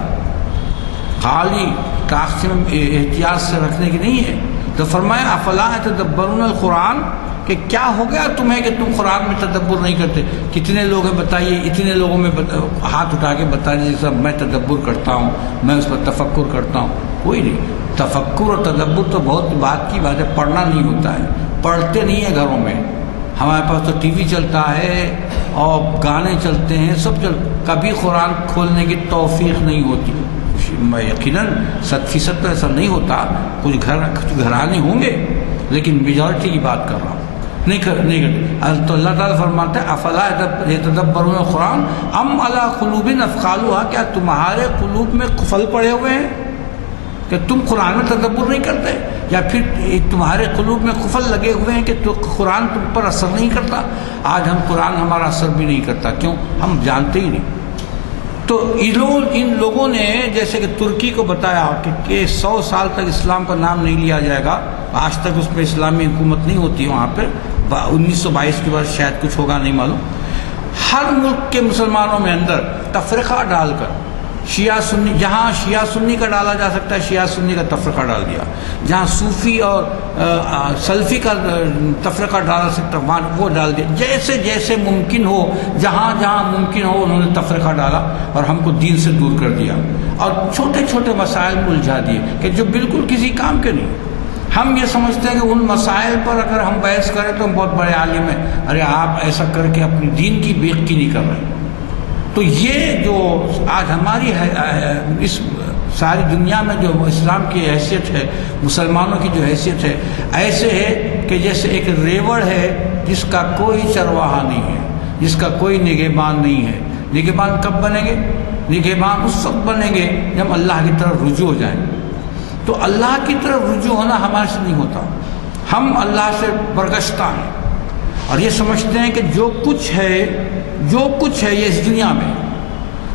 خالی تاخیر احتیاط سے رکھنے کی نہیں ہے۔ تو فرمایا افلا یتدبرون القرآن، کہ کیا ہو گیا تمہیں کہ تم قرآن میں تدبر نہیں کرتے؟ کتنے لوگ ہیں بتائیے، اتنے لوگوں میں ہاتھ اٹھا کے بتائیے صاحب میں تدبر کرتا ہوں، میں اس پر تفکر کرتا ہوں؟ کوئی نہیں۔ تفکر اور تدبر تو بہت بات کی بات ہے، پڑھنا نہیں ہوتا ہے، پڑھتے نہیں ہیں گھروں میں۔ ہمارے پاس تو ٹی وی چلتا ہے اور گانے چلتے ہیں، سب کبھی قرآن کھولنے کی توفیق نہیں ہوتی۔ یقیناً 100% تو ایسا نہیں ہوتا، کچھ گھرانے ہوں گے، لیکن میجورٹی کی بات کر رہا ہوں، نہیں کرتے۔ تو اللہ تعالیٰ فرماتے ہیں افلا یتدبرون القرآن ام علی قلوب اقفالها، کیا تمہارے قلوب میں قفل پڑے ہوئے ہیں کہ تم قرآن میں تدبر نہیں کرتے، یا پھر تمہارے قلوب میں قفل لگے ہوئے ہیں کہ قرآن تم پر اثر نہیں کرتا؟ آج ہم قرآن ہمارا اثر بھی نہیں کرتا، کیوں؟ ہم جانتے ہی نہیں۔ تو ان لوگوں نے جیسے کہ ترکی کو بتایا کہ 100 سال تک اسلام کا نام نہیں لیا جائے گا، آج تک اس میں اسلامی حکومت نہیں ہوتی ہے وہاں پہ، 1922 کے بعد شاید کچھ ہوگا نہیں معلوم۔ ہر ملک کے مسلمانوں میں اندر تفرقہ ڈال کر شیعہ سنی، جہاں شیعہ سنی کا ڈالا جا سکتا ہے شیعہ سنی کا تفرقہ ڈال دیا، جہاں صوفی اور سلفی کا تفرقہ ڈال سکتا وہاں وہ ڈال دیا، جیسے جیسے ممکن ہو، جہاں جہاں ممکن ہو انہوں نے تفرقہ ڈالا اور ہم کو دین سے دور کر دیا، اور چھوٹے چھوٹے مسائل میں الجھا دیے کہ جو بالکل کسی کام کے نہیں۔ ہم یہ سمجھتے ہیں کہ ان مسائل پر اگر ہم بحث کریں تو ہم بہت بڑے عالم ہیں، ارے آپ ایسا کر کے اپنی دین کی بے عزتی نہیں کر رہے۔ تو یہ جو آج ہماری اس ساری دنیا میں جو اسلام کی حیثیت ہے، مسلمانوں کی جو حیثیت ہے، ایسے ہے کہ جیسے ایک ریوڑ ہے جس کا کوئی چرواہا نہیں ہے، جس کا کوئی نگہبان نہیں ہے۔ نگہبان کب بنیں گے؟ نگہبان اس وقت بنیں گے جب اللہ کی طرف رجوع ہو جائیں۔ تو اللہ کی طرف رجوع ہونا ہمارے سے نہیں ہوتا، ہم اللہ سے برگشتہ ہیں اور یہ سمجھتے ہیں کہ جو کچھ ہے یہ اس دنیا میں،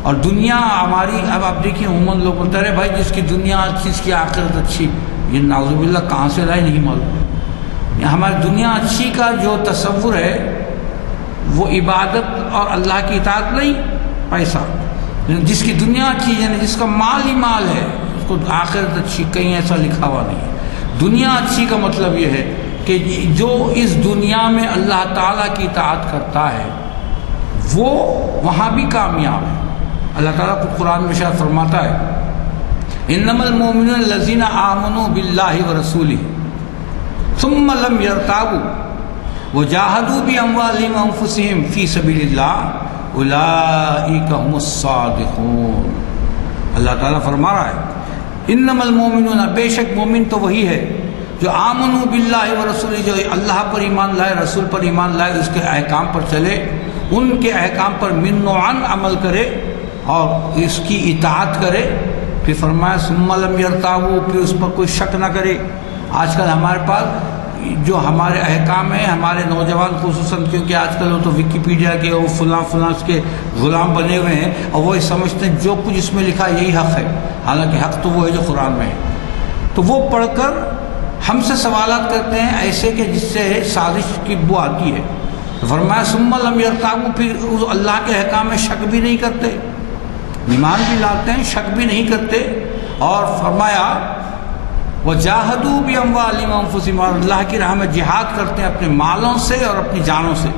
اور دنیا ہماری، اب آپ دیکھیں عموماً لوگ بولتے ہیں بھائی جس کی دنیا اچھی اس کی آخرت اچھی، یہ نعوذ باللہ کہاں سے لائے نہیں معلوم۔ ہماری دنیا اچھی کا جو تصور ہے وہ عبادت اور اللہ کی اطاعت نہیں، پیسہ۔ جس کی دنیا اچھی یعنی جس کا مال ہی مال ہے اس کو آخرت اچھی، کہیں ایسا لکھا ہوا نہیں ہے۔ دنیا اچھی کا مطلب یہ ہے کہ جو اس دنیا میں اللہ تعالیٰ کی اطاعت کرتا ہے وہ وہاں بھی کامیاب ہے۔ اللہ تعالیٰ کو قرآن میں شاید فرماتا ہے انما المؤمنون الذین آمنوا باللہ ورسولہ ثم لم یرتابوا وجاہدوا باموالہم وانفسہم فی سبیل اللہ اولئک هم الصادقون۔ اللہ تعالیٰ فرما رہا ہے انما المؤمنون، بے شک مومن تو وہی ہے جو آمنوا باللہ ورسولہ، جو اللہ پر ایمان لائے، رسول پر ایمان لائے، اس کے احکام پر چلے، ان کے احکام پر من و عن عمل کرے اور اس کی اطاعت کرے۔ پھر فرمایا ثم لم یرتابوا، پھر اس پر کوئی شک نہ کرے۔ آج کل ہمارے پاس جو ہمارے احکام ہیں، ہمارے نوجوان خصوصاً، کیونکہ آج کل وہ تو وکیپیڈیا کے وہ فلاں اس کے غلام بنے ہوئے ہیں اور وہ سمجھتے ہیں جو کچھ اس میں لکھا ہے یہی حق ہے، حالانکہ حق تو وہ ہے جو قرآن میں ہے۔ تو وہ پڑھ کر ہم سے سوالات کرتے ہیں ایسے کہ جس سے سازش کی بو آتی ہے۔ فرمایا ثم لم یرتابوا، پھر اللہ کے احکام میں شک بھی نہیں کرتے، ایمان بھی لاتے ہیں، شک بھی نہیں کرتے، اور فرمایا وجاہدوا باموالہم وانفسہم، اور اللہ کی راہ میں جہاد کرتے ہیں اپنے مالوں سے اور اپنی جانوں سے۔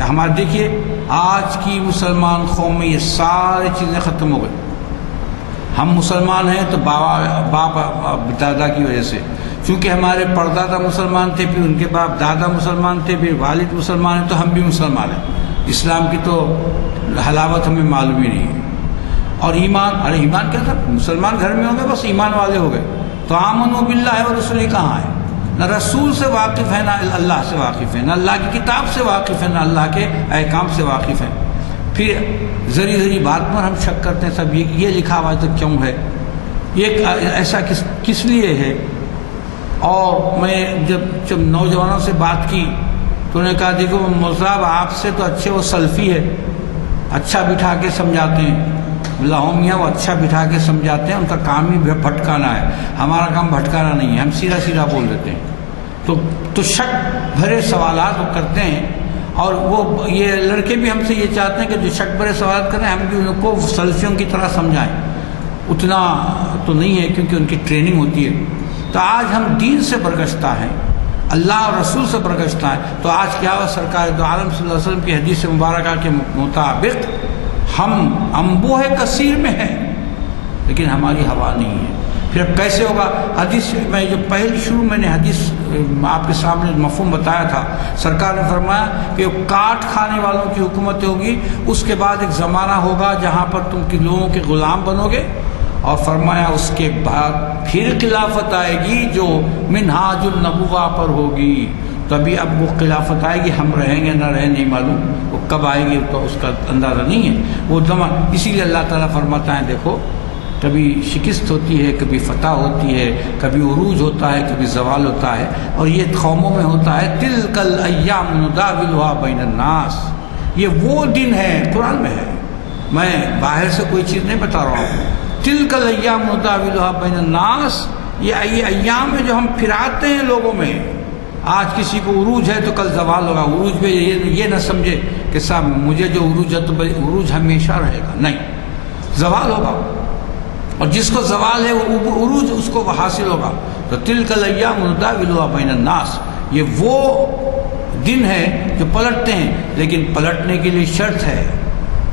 ہمارے دیکھیے آج کی مسلمان قوم میں یہ ساری چیزیں ختم ہو گئی۔ ہم مسلمان ہیں تو باپ دادا کی وجہ سے، چونکہ ہمارے پردادا مسلمان تھے، پھر ان کے باپ دادا مسلمان تھے، پھر والد مسلمان ہیں، تو ہم بھی مسلمان ہیں۔ اسلام کی تو حلاوت ہمیں معلوم ہی نہیں ہے۔ اور ایمان، ارے ایمان کیا تھا؟ مسلمان گھر میں ہوں گے بس ایمان والے ہو گئے۔ تو آمنوا باللہ ورسولہ کہاں ہے؟ نہ رسول سے واقف ہے، نہ اللہ سے واقف ہے، نہ اللہ کی کتاب سے واقف ہے، نہ اللہ کے احکام سے واقف ہے۔ پھر ذری بات پر ہم شک کرتے ہیں، سب یہ لکھا ہوا ہے تو کیوں ہے، یہ ایسا کس لیے ہے؟ اور میں جب نوجوانوں سے بات کی تو انہوں نے کہا دیکھو مولوی صاحب آپ سے تو اچھے وہ سلفی ہے، اچھا بٹھا کے سمجھاتے ہیں، میاں وہ اچھا بٹھا کے سمجھاتے ہیں، ان کا کام ہی بھٹکانا ہے، ہمارا کام بھٹکانا نہیں ہے، ہم سیدھا بول دیتے ہیں۔ تو شک بھرے سوالات وہ کرتے ہیں، اور وہ یہ لڑکے بھی ہم سے یہ چاہتے ہیں کہ جو شک بھرے سوالات کریں ہم بھی ان کو سلفیوں کی طرح سمجھائیں۔ اتنا تو نہیں ہے کیونکہ ان کی ٹریننگ ہوتی ہے۔ تو آج ہم دین سے برگشتہ ہیں، اللہ اور رسول سے برگشتہ ہیں۔ تو آج کیا ہوا، سرکار دو عالم صلی اللہ علیہ وسلم کی حدیث مبارکہ کے مطابق ہم انبوہ کثیر میں ہیں لیکن ہماری ہوا نہیں ہے۔ پھر اب کیسے ہوگا؟ حدیث میں جو شروع میں نے حدیث آپ کے سامنے مفہوم بتایا تھا، سرکار نے فرمایا کہ کاٹ کھانے والوں کی حکومت ہوگی، اس کے بعد ایک زمانہ ہوگا جہاں پر تم لوگوں کے غلام بنو گے، اور فرمایا اس کے بعد پھر خلافت آئے گی جو منہاج النبوہ پر ہوگی۔ تبھی اب وہ خلافت آئے گی، ہم رہیں گے نہ رہیں نہیں معلوم، وہ کب آئے گی تو اس کا اندازہ نہیں ہے وہ زمان۔ اسی لیے اللہ تعالیٰ فرماتا ہے دیکھو کبھی شکست ہوتی ہے، کبھی فتح ہوتی ہے، کبھی عروج ہوتا ہے، کبھی زوال ہوتا ہے، اور یہ قوموں میں ہوتا ہے تلک الایام نداولها بین الناس۔ یہ وہ دن ہے، قرآن میں ہے، میں باہر سے کوئی چیز نہیں بتا رہا ہوں. تلک الایام نداولها بین الناس، یہ ایام ہے جو ہم پھراتے ہیں لوگوں میں. آج کسی کو عروج ہے تو کل زوال ہوگا. عروج میں یہ نہ سمجھے کہ صاحب مجھے جو عروج ہے تو عروج ہمیشہ رہے گا، نہیں، زوال ہوگا. اور جس کو زوال ہے وہ عروج اس کو حاصل ہوگا. تو تلک الایام نداولها بین الناس، یہ وہ دن ہے جو پلٹتے ہیں، لیکن پلٹنے کے لیے شرط ہے.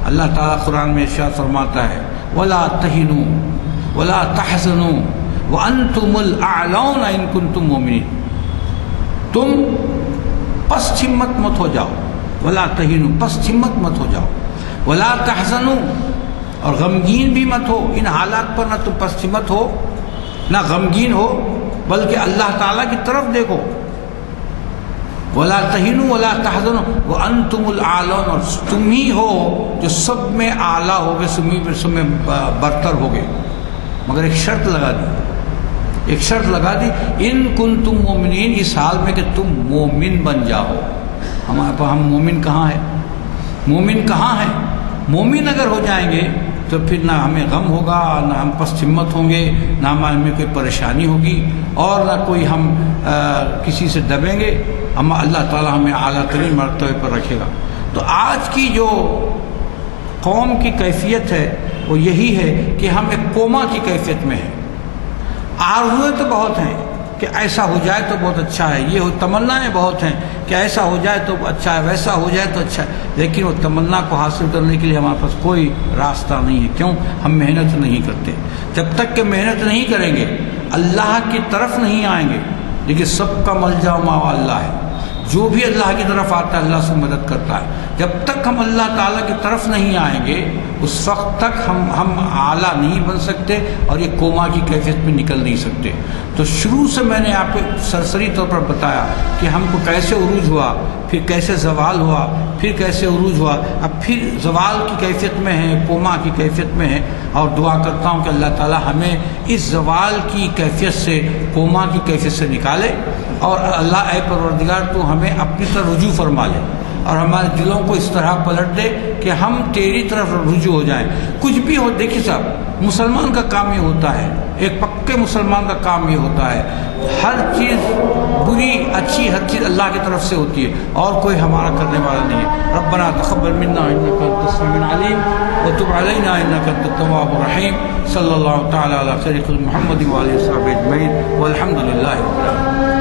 اللہ تعالیٰ قرآن میں ارشاد فرماتا ہے وَلَا تَهِنُوا وَلَا تَحْزَنُوا وَأَنْتُمُ الْأَعْلَوْنَ إِن كُنتُم مُؤْمِنِينَ. تم پست ہمت مت ہو جاؤ. وَلَا تَهِنُوا، پست ہمت مت ہو جاؤ. وَلَا تَحْزَنُوا، اور غمگین بھی مت ہو. ان حالات پر نہ تم پست ہمت ہو نہ غمگین ہو، بلکہ اللہ تعالیٰ کی طرف دیکھو. وَلَا تَهِنُوا وَلَا تَحْزَنُوا وَأَنْتُمُ الْأَعْلَوْنَ، اور تم ہی ہو جو سب میں اعلیٰ ہوگے، سب میں برتر ہوگے. مگر ایک شرط لگا دی، ایک شرط لگا دی، ان کنتم مومنین، اس حال میں کہ تم مومن بن جاؤ. ہم مومن کہاں ہیں؟ مومن کہاں ہیں؟ مومن اگر ہو جائیں گے تو پھر نہ ہمیں غم ہوگا، نہ ہم پست ہمت ہوں گے، نہ ہمیں کوئی پریشانی ہوگی، اور نہ کوئی ہم کسی سے دبیں گے. ہم اللہ تعالیٰ ہمیں اعلیٰ ترین مرتبے پر رکھے گا. تو آج کی جو قوم کی کیفیت ہے وہ یہی ہے کہ ہم ایک کوما کی کیفیت میں ہیں. آرزویں تو بہت ہیں کہ ایسا ہو جائے تو بہت اچھا ہے، یہ تمنائیں بہت ہیں کہ ایسا ہو جائے تو اچھا ہے، ویسا ہو جائے تو اچھا ہے، لیکن وہ تمنا کو حاصل کرنے کے لیے ہمارے پاس کوئی راستہ نہیں ہے. کیوں؟ ہم محنت نہیں کرتے. جب تک کہ محنت نہیں کریں گے، اللہ کی طرف نہیں آئیں گے. لیکن سب کا ملجا و ماوا اللہ ہے. جو بھی اللہ کی طرف آتا ہے اللہ سے مدد کرتا ہے. جب تک ہم اللہ تعالیٰ کی طرف نہیں آئیں گے اس وقت تک ہم اعلیٰ نہیں بن سکتے اور یہ کوما کی کیفیت میں نکل نہیں سکتے. تو شروع سے میں نے آپ کو سرسری طور پر بتایا کہ ہم کو کیسے عروج ہوا، پھر کیسے زوال ہوا، پھر کیسے عروج ہوا، اب پھر زوال کی کیفیت میں ہے، کوما کی کیفیت میں ہے. اور دعا کرتا ہوں کہ اللہ تعالیٰ ہمیں اس زوال کی کیفیت سے، کوما کی کیفیت سے نکالے، اور اللہ اے پروردگار تو ہمیں اپنی طرف رجوع فرما لے اور ہمارے دلوں کو اس طرح پلٹ دے کہ ہم تیری طرف رجوع ہو جائیں. کچھ بھی ہو، دیکھیے صاحب، مسلمان کا کام یہ ہوتا ہے، ایک پکے مسلمان کا کام یہ ہوتا ہے، ہر چیز بری اچھی ہر چیز اللہ کی طرف سے ہوتی ہے اور کوئی ہمارا کرنے والا نہیں ہے. ربنا تقبل منا انک انت السمیع العلیم وتب علینا انک انت التواب الرحیم. صلی اللہ تعالی علی خیر خلق محمد و آلہ و صحبہ اجمعین والحمد للہ رب العالمین.